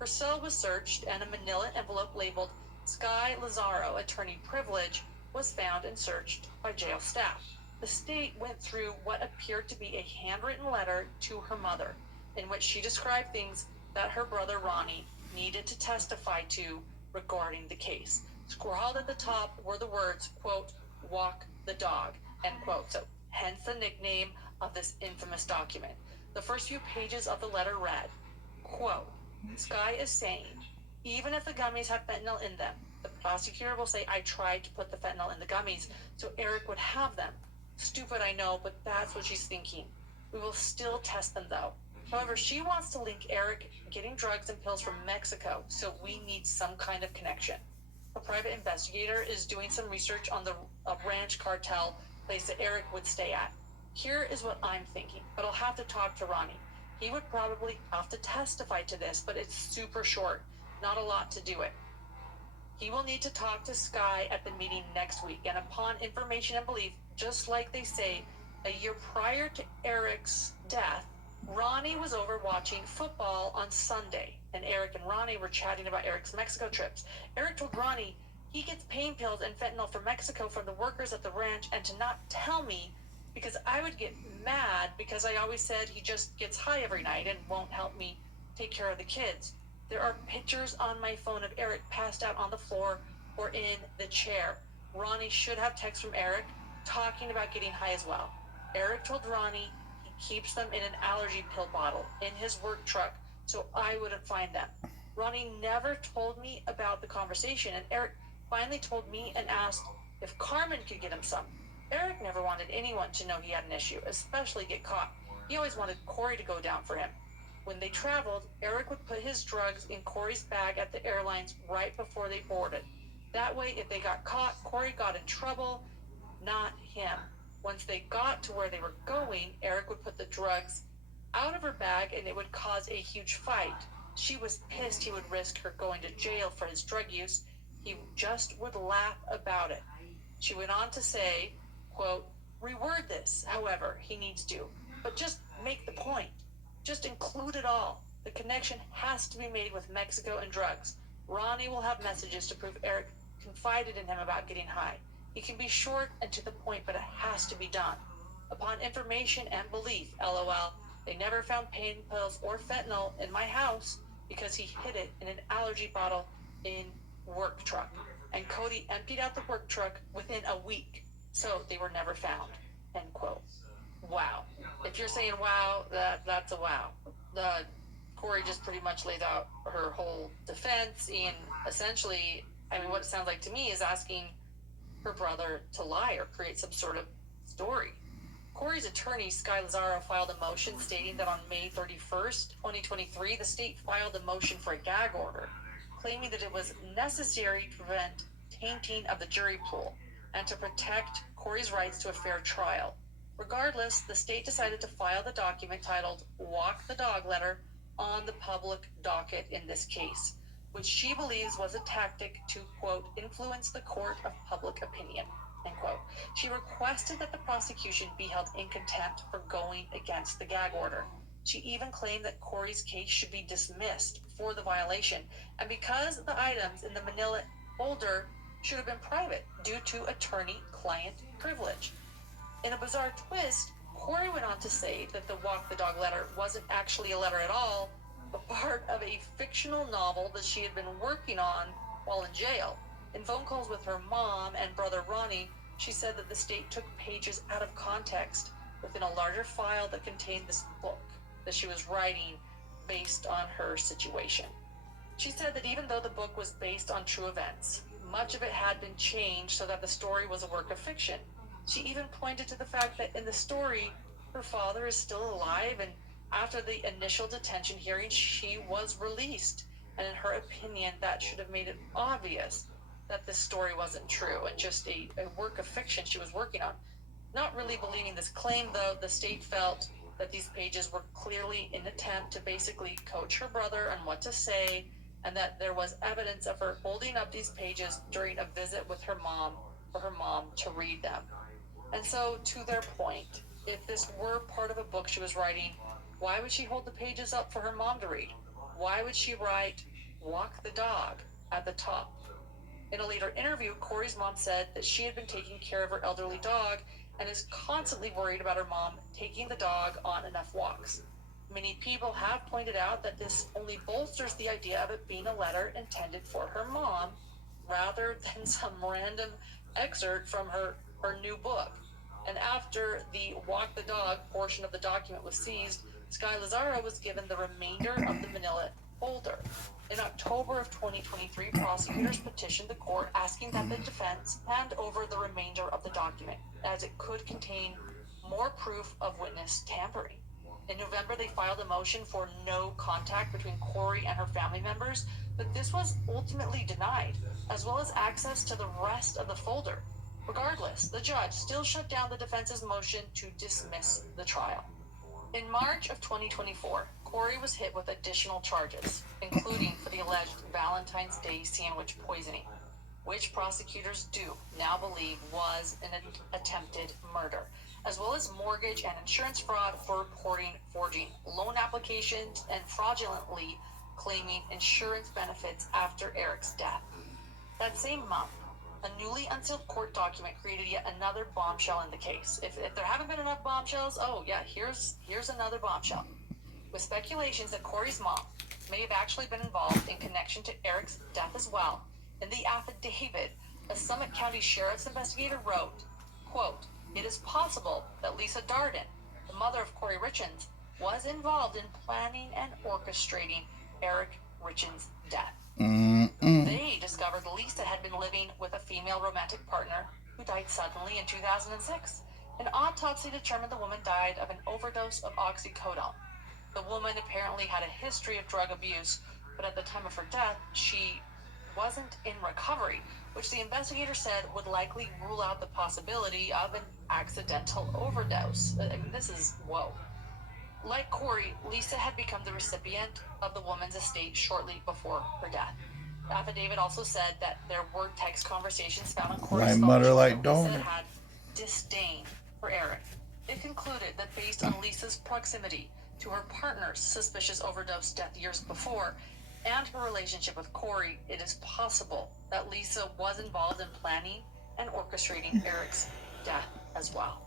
her cell was searched and a manila envelope labeled Sky Lazaro, attorney privilege, was found and searched by jail staff. The state went through what appeared to be a handwritten letter to her mother, in which she described things that her brother Ronnie needed to testify to regarding the case. Scrawled at the top were the words, quote, walk the dog, end quote. So hence the nickname of this infamous document. The first few pages of the letter read, quote, Sky is saying, even if the gummies have fentanyl in them, the prosecutor will say I tried to put the fentanyl in the gummies so Eric would have them. Stupid, I know, but that's what she's thinking. We will still test them though. However, she wants to link Eric getting drugs and pills from Mexico, so we need some kind of connection. A private investigator is doing some research on the ranch cartel place that Eric would stay at. Here is what I'm thinking, but I'll have to talk to Ronnie. He would probably have to testify to this, but it's super short, not a lot to do it. He will need to talk to Sky at the meeting next week, and upon information and belief, just like they say, a year prior to Eric's death, Ronnie was over watching football on Sunday, and Eric and Ronnie were chatting about Eric's Mexico trips. Eric told Ronnie he gets pain pills and fentanyl from Mexico from the workers at the ranch, and to not tell me because I would get mad because I always said he just gets high every night and won't help me take care of the kids. There are pictures on my phone of Eric passed out on the floor or in the chair. Ronnie should have texts from Eric talking about getting high as well. Eric told Ronnie he keeps them in an allergy pill bottle in his work truck so I wouldn't find them. Ronnie never told me about the conversation, and Eric finally told me and asked if Carmen could get him some. Eric never wanted anyone to know he had an issue, especially get caught. He always wanted Kouri to go down for him. When they traveled, Eric would put his drugs in Kouri's bag at the airlines right before they boarded. That way, if they got caught, Kouri got in trouble, not him. Once they got to where they were going, Eric would put the drugs out of her bag and it would cause a huge fight. She was pissed he would risk her going to jail for his drug use. He just would laugh about it. She went on to say, quote, reword this, however, he needs to, but just make the point. Just include it all. The connection has to be made with Mexico and drugs. Ronnie will have messages to prove Eric confided in him about getting high. He can be short and to the point, but it has to be done. Upon information and belief, LOL, they never found pain pills or fentanyl in my house because he hid it in an allergy bottle in work truck. And Cody emptied out the work truck within a week, so they were never found. End quote. Wow. If you're saying wow, that's a wow. Kouri just pretty much lays out her whole defense, and essentially, I mean, what it sounds like to me is asking her brother to lie or create some sort of story. Kouri's attorney, Sky Lazaro, filed a motion stating that on May 31st, 2023, the state filed a motion for a gag order, claiming that it was necessary to prevent tainting of the jury pool and to protect Kouri's rights to a fair trial. Regardless, the state decided to file the document titled Walk the Dog Letter on the public docket in this case, which she believes was a tactic to, quote, influence the court of public opinion, end quote. She requested that the prosecution be held in contempt for going against the gag order. She even claimed that Kouri's case should be dismissed for the violation, and because the items in the manila folder should have been private due to attorney-client privilege. In a bizarre twist, Kouri went on to say that the Walk the Dog letter wasn't actually a letter at all, but part of a fictional novel that she had been working on while in jail. In phone calls with her mom and brother Ronnie, she said that the state took pages out of context within a larger file that contained this book that she was writing based on her situation. She said that even though the book was based on true events, much of it had been changed so that the story was a work of fiction. She even pointed to the fact that in the story, her father is still alive, and after the initial detention hearing, she was released. And in her opinion, that should have made it obvious that this story wasn't true and just a work of fiction she was working on. Not really believing this claim, though, the state felt that these pages were clearly an attempt to basically coach her brother on what to say, and that there was evidence of her holding up these pages during a visit with her mom for her mom to read them. And so, to their point, if this were part of a book she was writing, why would she hold the pages up for her mom to read? Why would she write, Walk the Dog, at the top? In a later interview, Kouri's mom said that she had been taking care of her elderly dog and is constantly worried about her mom taking the dog on enough walks. Many people have pointed out that this only bolsters the idea of it being a letter intended for her mom rather than some random excerpt from her new book. And after the Walk the Dog portion of the document was seized, Sky Lazaro was given the remainder of the manila folder. In October of 2023, prosecutors petitioned the court asking that the defense hand over the remainder of the document, as it could contain more proof of witness tampering. In November, they filed a motion for no contact between Kouri and her family members, but this was ultimately denied, as well as access to the rest of the folder. Regardless, the judge still shut down the defense's motion to dismiss the trial. In March of 2024, Kouri was hit with additional charges, including for the alleged Valentine's Day sandwich poisoning, which prosecutors do now believe was an attempted murder, as well as mortgage and insurance fraud for reporting forging loan applications and fraudulently claiming insurance benefits after Eric's death. That same month, a newly unsealed court document created yet another bombshell in the case. If there haven't been enough bombshells, oh yeah, here's another bombshell. With speculations that Kouri's mom may have actually been involved in connection to Eric's death as well. In the affidavit, a Summit County Sheriff's investigator wrote, quote, "It is possible that Lisa Darden, the mother of Kouri Richins, was involved in planning and orchestrating Eric Richins' death." They discovered Lisa had been living with a female romantic partner who died suddenly in 2006. An autopsy determined the woman died of an overdose of oxycodone. The woman apparently had a history of drug abuse, but at the time of her death, she wasn't in recovery, which the investigator said would likely rule out the possibility of an accidental overdose. I mean, this is whoa. Like Kouri, Lisa had become the recipient of the woman's estate shortly before her death. The affidavit also said that there were text conversations found on Kouri's phone mother, showing like that Lisa daughter. had disdain for Eric. It concluded that based on Lisa's proximity to her partner's suspicious overdose death years before and her relationship with Kouri, it is possible that Lisa was involved in planning and orchestrating Eric's death as well.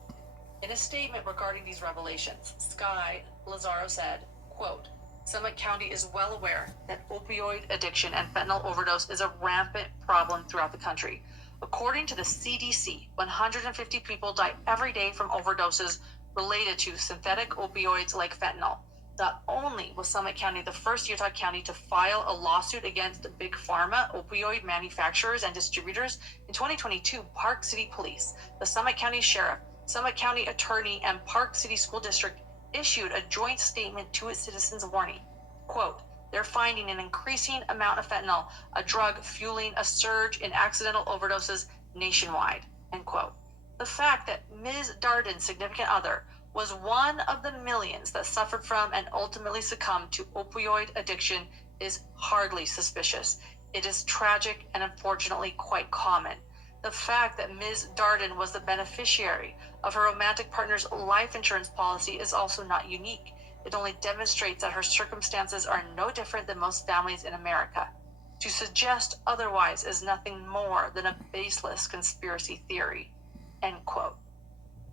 In a statement regarding these revelations, Sky Lazaro said, quote, "Summit County is well aware that opioid addiction and fentanyl overdose is a rampant problem throughout the country. According to the CDC, 150 people die every day from overdoses related to synthetic opioids like fentanyl. Not only was Summit County the first Utah county to file a lawsuit against the big pharma opioid manufacturers and distributors, in 2022, Park City Police, the Summit County Sheriff, Summit County Attorney, and Park City School District issued a joint statement to its citizens warning, quote, "They're finding an increasing amount of fentanyl, a drug fueling a surge in accidental overdoses nationwide," end quote. The fact that Ms. Darden's significant other was one of the millions that suffered from and ultimately succumbed to opioid addiction is hardly suspicious. It is tragic and unfortunately quite common. The fact that Ms. Darden was the beneficiary of her romantic partner's life insurance policy is also not unique. It only demonstrates that her circumstances are no different than most families in America. To suggest otherwise is nothing more than a baseless conspiracy theory, end quote.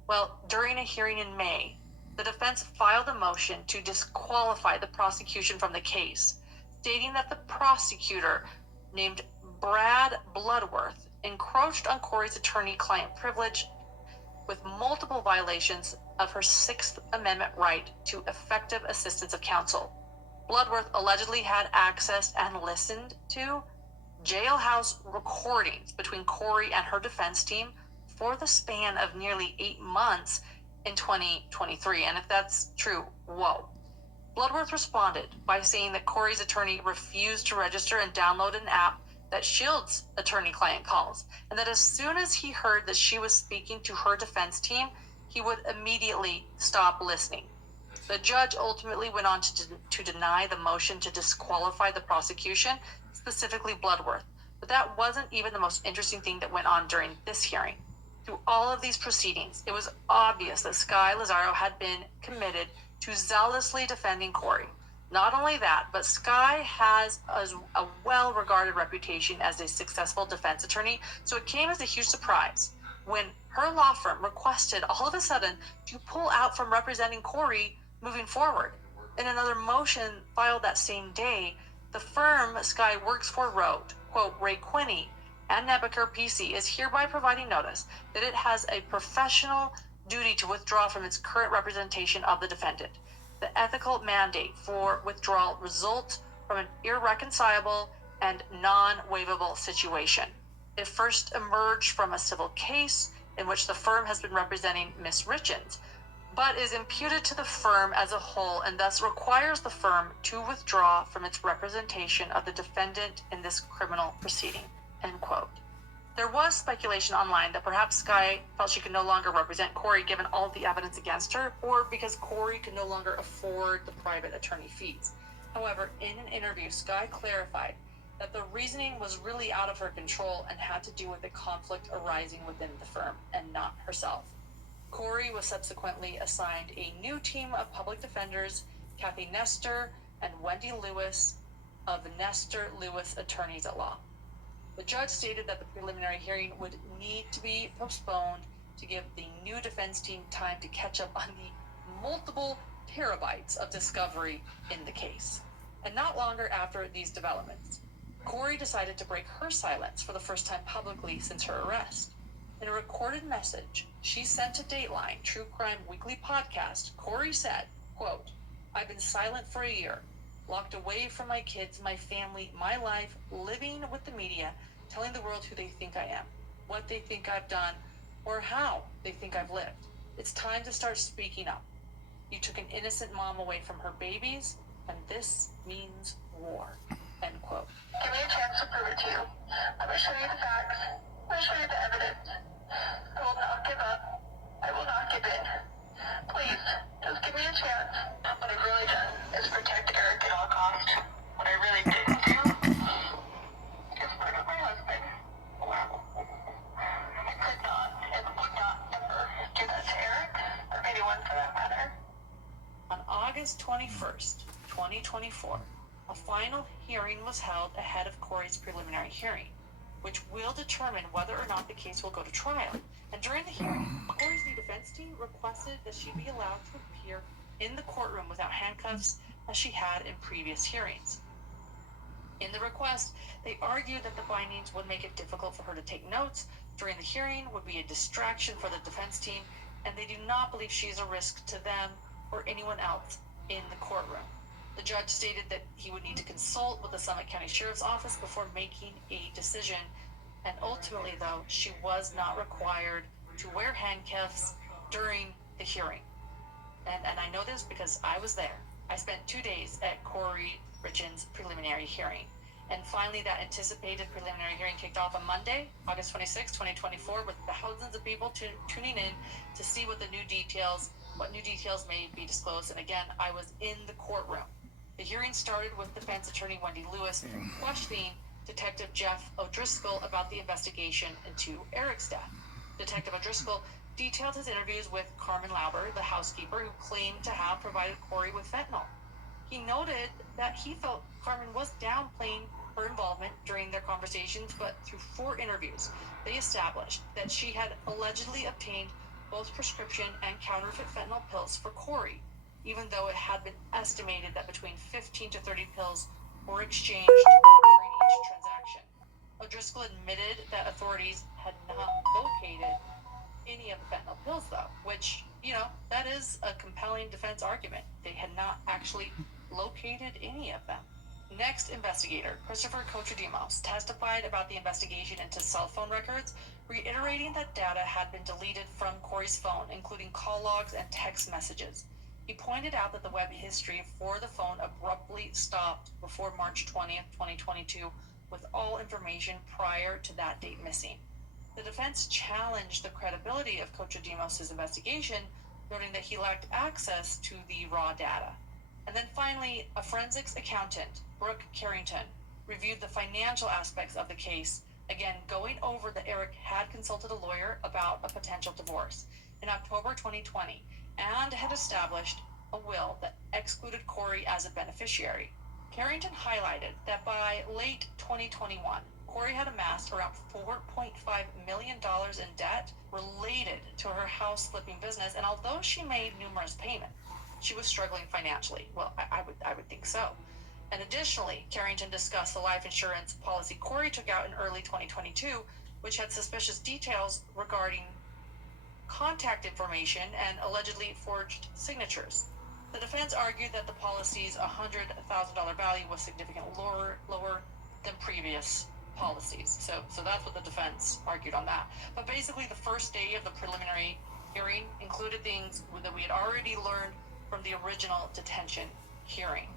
Well, during a hearing in May, the defense filed a motion to disqualify the prosecution from the case, stating that the prosecutor, named Brad Bloodworth, encroached on Kouri's attorney-client privilege with multiple violations of her Sixth Amendment right to effective assistance of counsel. Bloodworth allegedly had accessed and listened to jailhouse recordings between Kouri and her defense team for the span of nearly 8 months in 2023. And if that's true, whoa. Bloodworth responded by saying that Kouri's attorney refused to register and download an app that shields attorney-client calls, and that as soon as he heard that she was speaking to her defense team, he would immediately stop listening. The judge ultimately went on to deny the motion to disqualify the prosecution, specifically Bloodworth. But that wasn't even the most interesting thing that went on during this hearing. Through all of these proceedings, it was obvious that Sky Lazaro had been committed to zealously defending Kouri. Not only that, but Sky has a well-regarded reputation as a successful defense attorney, so it came as a huge surprise when her law firm requested all of a sudden to pull out from representing Kouri moving forward. In another motion filed that same day, the firm Sky works for wrote, quote, "Ray Quinney and Nebaker PC is hereby providing notice that it has a professional duty to withdraw from its current representation of the defendant. The ethical mandate for withdrawal results from an irreconcilable and non-waivable situation. It first emerged from a civil case in which the firm has been representing Ms. Richins, but is imputed to the firm as a whole and thus requires the firm to withdraw from its representation of the defendant in this criminal proceeding," end quote. There was speculation online that perhaps Skye felt she could no longer represent Kouri given all the evidence against her, or because Kouri could no longer afford the private attorney fees. However, in an interview, Skye clarified that the reasoning was really out of her control and had to do with a conflict arising within the firm and not herself. Kouri was subsequently assigned a new team of public defenders, Kathy Nestor and Wendy Lewis of Nestor Lewis Attorneys at Law. The judge stated that the preliminary hearing would need to be postponed to give the new defense team time to catch up on the multiple terabytes of discovery in the case. And not longer after these developments, Kouri decided to break her silence for the first time publicly since her arrest. In a recorded message she sent to Dateline True Crime Weekly podcast, Kouri said, quote, "I've been silent for a year, locked away from my kids, my family, my life, living with the media, telling the world who they think I am, what they think I've done, or how they think I've lived. It's time to start speaking up. You took an innocent mom away from her babies, and this means war." End quote. Give me a chance to prove it to you. I'm going to show you the facts. I'm going to show you the evidence. I will not give up. I will not give in. Please, just give me a chance. What I've really done is protect Eric at all costs. What I really didn't do is murder my husband. I could not and would not ever do that to Eric, or anyone for that matter. On August 21st, 2024, a final hearing was held ahead of Kouri's preliminary hearing, which will determine whether or not the case will go to trial. And during the hearing, Kouri's new defense team requested that she be allowed to appear in the courtroom without handcuffs as she had in previous hearings. In the request, they argued that the findings would make it difficult for her to take notes during the hearing, would be a distraction for the defense team, and they do not believe she is a risk to them or anyone else in the courtroom. The judge stated that he would need to consult with the Summit County Sheriff's Office before making a decision, and ultimately, though, she was not required to wear handcuffs during the hearing. And I know this because I was there. I spent 2 days at Kouri Richins' preliminary hearing. And finally, that anticipated preliminary hearing kicked off on Monday, August 26, 2024, with thousands of people tuning in to see what new details may be disclosed. And again, I was in the courtroom. The hearing started with defense attorney Wendy Lewis questioning Detective Jeff O'Driscoll about the investigation into Eric's death. Detective O'Driscoll detailed his interviews with Carmen Lauber, the housekeeper who claimed to have provided Kouri with fentanyl. He noted that he felt Carmen was downplaying her involvement during their conversations, but through 4 interviews, they established that she had allegedly obtained both prescription and counterfeit fentanyl pills for Kouri, even though it had been estimated that between 15 to 30 pills were exchanged during each transaction. O'Driscoll admitted that authorities had not located any of the fentanyl pills, though, which, that is a compelling defense argument. They had not actually located any of them. Next investigator, Christopher Kochodimos, testified about the investigation into cell phone records, reiterating that data had been deleted from Kouri's phone, including call logs and text messages. He pointed out that the web history for the phone abruptly stopped before March 20th, 2022, with all information prior to that date missing. The defense challenged the credibility of Kochodimos' investigation, noting that he lacked access to the raw data. And then finally, a forensics accountant, Brooke Carrington, reviewed the financial aspects of the case, again going over that Eric had consulted a lawyer about a potential divorce in October 2020 and had established a will that excluded Kouri as a beneficiary. Carrington highlighted that by late 2021, Kouri had amassed around $4.5 million in debt related to her house flipping business, and although she made numerous payments, she was struggling financially. Well, I would think so. And additionally, Carrington discussed the life insurance policy Kouri took out in early 2022, which had suspicious details regarding contact information and allegedly forged signatures. The defense argued that the policy's $100,000 value was significantly lower than previous policies. So that's what the defense argued on that. But basically, the first day of the preliminary hearing included things that we had already learned from the original detention hearing.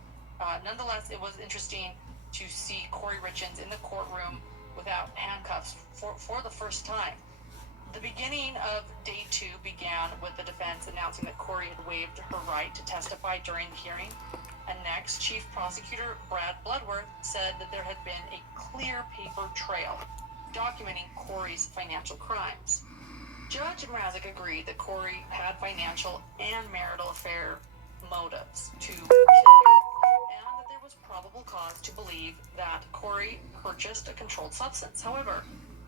Nonetheless, it was interesting to see Kouri Richins in the courtroom without handcuffs for the first time. The beginning of day 2 began with the defense announcing that Kouri had waived her right to testify during the hearing. And next, Chief Prosecutor Brad Bloodworth said that there had been a clear paper trail documenting Kouri's financial crimes. Judge Mrazek agreed that Kouri had financial and marital affair motives to kill Eric, and that there was probable cause to believe that Kouri purchased a controlled substance. However,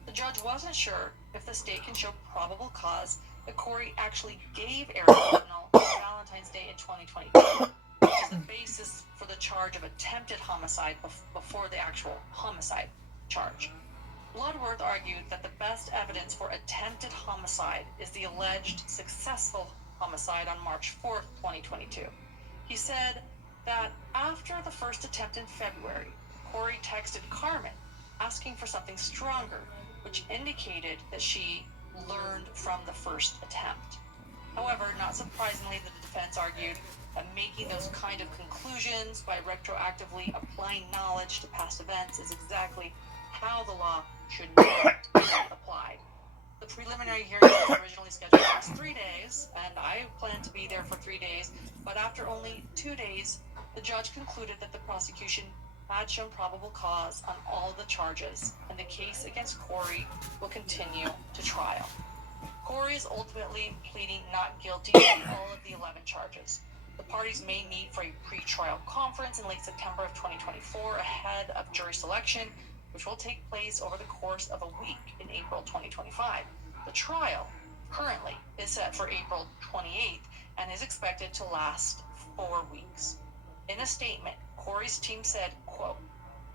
the judge wasn't sure if the state can show probable cause that Kouri actually gave Eric fentanyl on Valentine's Day in 2022, which is the basis for the charge of attempted homicide before the actual homicide charge. Bloodworth argued that the best evidence for attempted homicide is the alleged successful homicide on March 4th, 2022. He said that after the first attempt in February, Kouri texted Carmen asking for something stronger, which indicated that she learned from the first attempt. However, not surprisingly, the defense argued that making those kind of conclusions by retroactively applying knowledge to past events is exactly how the law should not be applied. The preliminary hearing was originally scheduled for 3 days, and I planned to be there for 3 days, but after only 2 days, the judge concluded that the prosecution had shown probable cause on all the charges, and the case against Kouri will continue to trial. Kouri is ultimately pleading not guilty to all of the 11 charges. The parties may meet for a pre-trial conference in late September of 2024 ahead of jury selection, which will take place over the course of a week in April 2025. The trial currently is set for April 28th and is expected to last 4 weeks. In a statement, Kouri's team said, quote,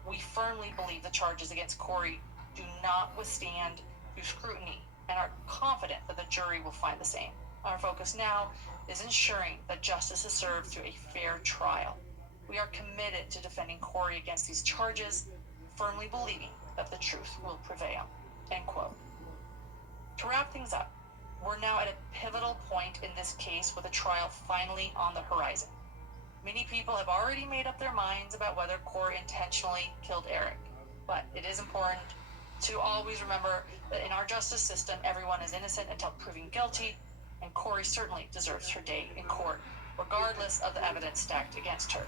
"We firmly believe the charges against Kouri do not withstand due scrutiny and are confident that the jury will find the same. Our focus now is ensuring that justice is served through a fair trial. We are committed to defending Kouri against these charges, firmly believing that the truth will prevail." End quote. To wrap things up, we're now at a pivotal point in this case with a trial finally on the horizon. Many people have already made up their minds about whether Kouri intentionally killed Eric, but it is important to always remember that in our justice system, everyone is innocent until proven guilty, and Kouri certainly deserves her day in court, regardless of the evidence stacked against her.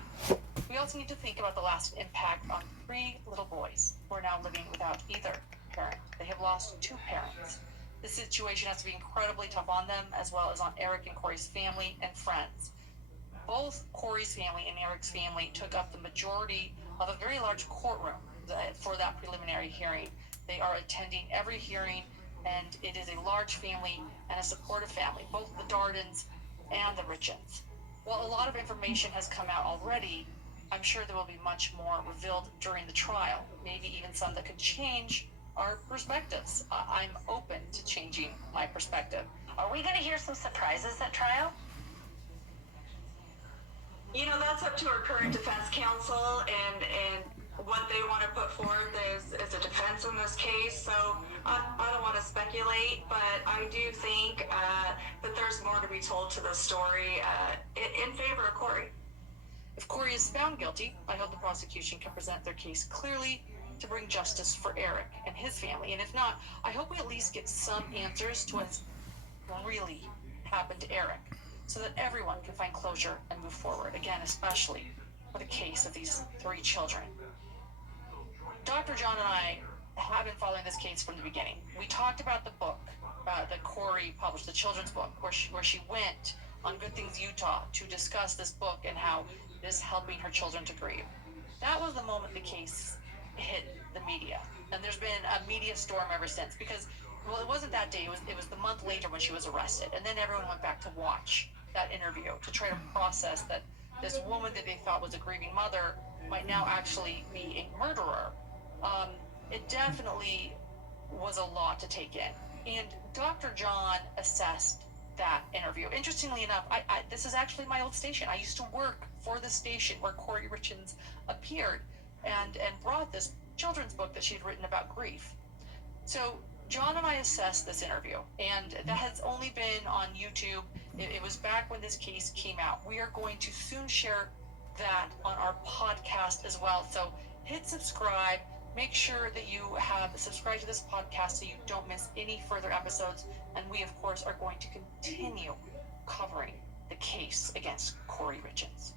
We also need to think about the lasting impact on 3 little boys who are now living without either parent. They have lost 2 parents. This situation has to be incredibly tough on them, as well as on Eric and Kouri's family and friends. Both Kouri's family and Eric's family took up the majority of a very large courtroom for that preliminary hearing. They are attending every hearing, and it is a large family and a supportive family, both the Dardens and the Richins. While a lot of information has come out already, I'm sure there will be much more revealed during the trial, maybe even some that could change our perspectives. I'm open to changing my perspective. Are we going to hear some surprises at trial? You know, that's up to our current defense counsel and what they want to put forth as a defense in this case. So I don't want to speculate, but I do think that there's more to be told to the story in favor of Kouri. If Kouri is found guilty, I hope the prosecution can present their case clearly to bring justice for Eric and his family. And if not, I hope we at least get some answers to what's really happened to Eric, so that everyone can find closure and move forward, again, especially for the case of these 3 children. Dr. John and I have been following this case from the beginning. We talked about the book that Kouri published, the children's book, where she went on Good Things Utah to discuss this book and how it is helping her children to grieve. That was the moment the case hit the media, and there's been a media storm ever since, because, well, it wasn't that day, it was the month later when she was arrested, and then everyone went back to watch that interview to try to process that this woman that they thought was a grieving mother might now actually be a murderer. It definitely was a lot to take in, and Dr. John assessed that interview. Interestingly enough, this is actually my old station. I used to work for the station where Kouri Richins appeared and brought this children's book that she'd written about grief. So John and I assessed this interview, and that has only been on YouTube. It was back when this case came out. We are going to soon share that on our podcast as well. So hit subscribe, Make sure that you have subscribed to this podcast so you don't miss any further episodes. And we, of course, are going to continue covering the case against Kouri Richins.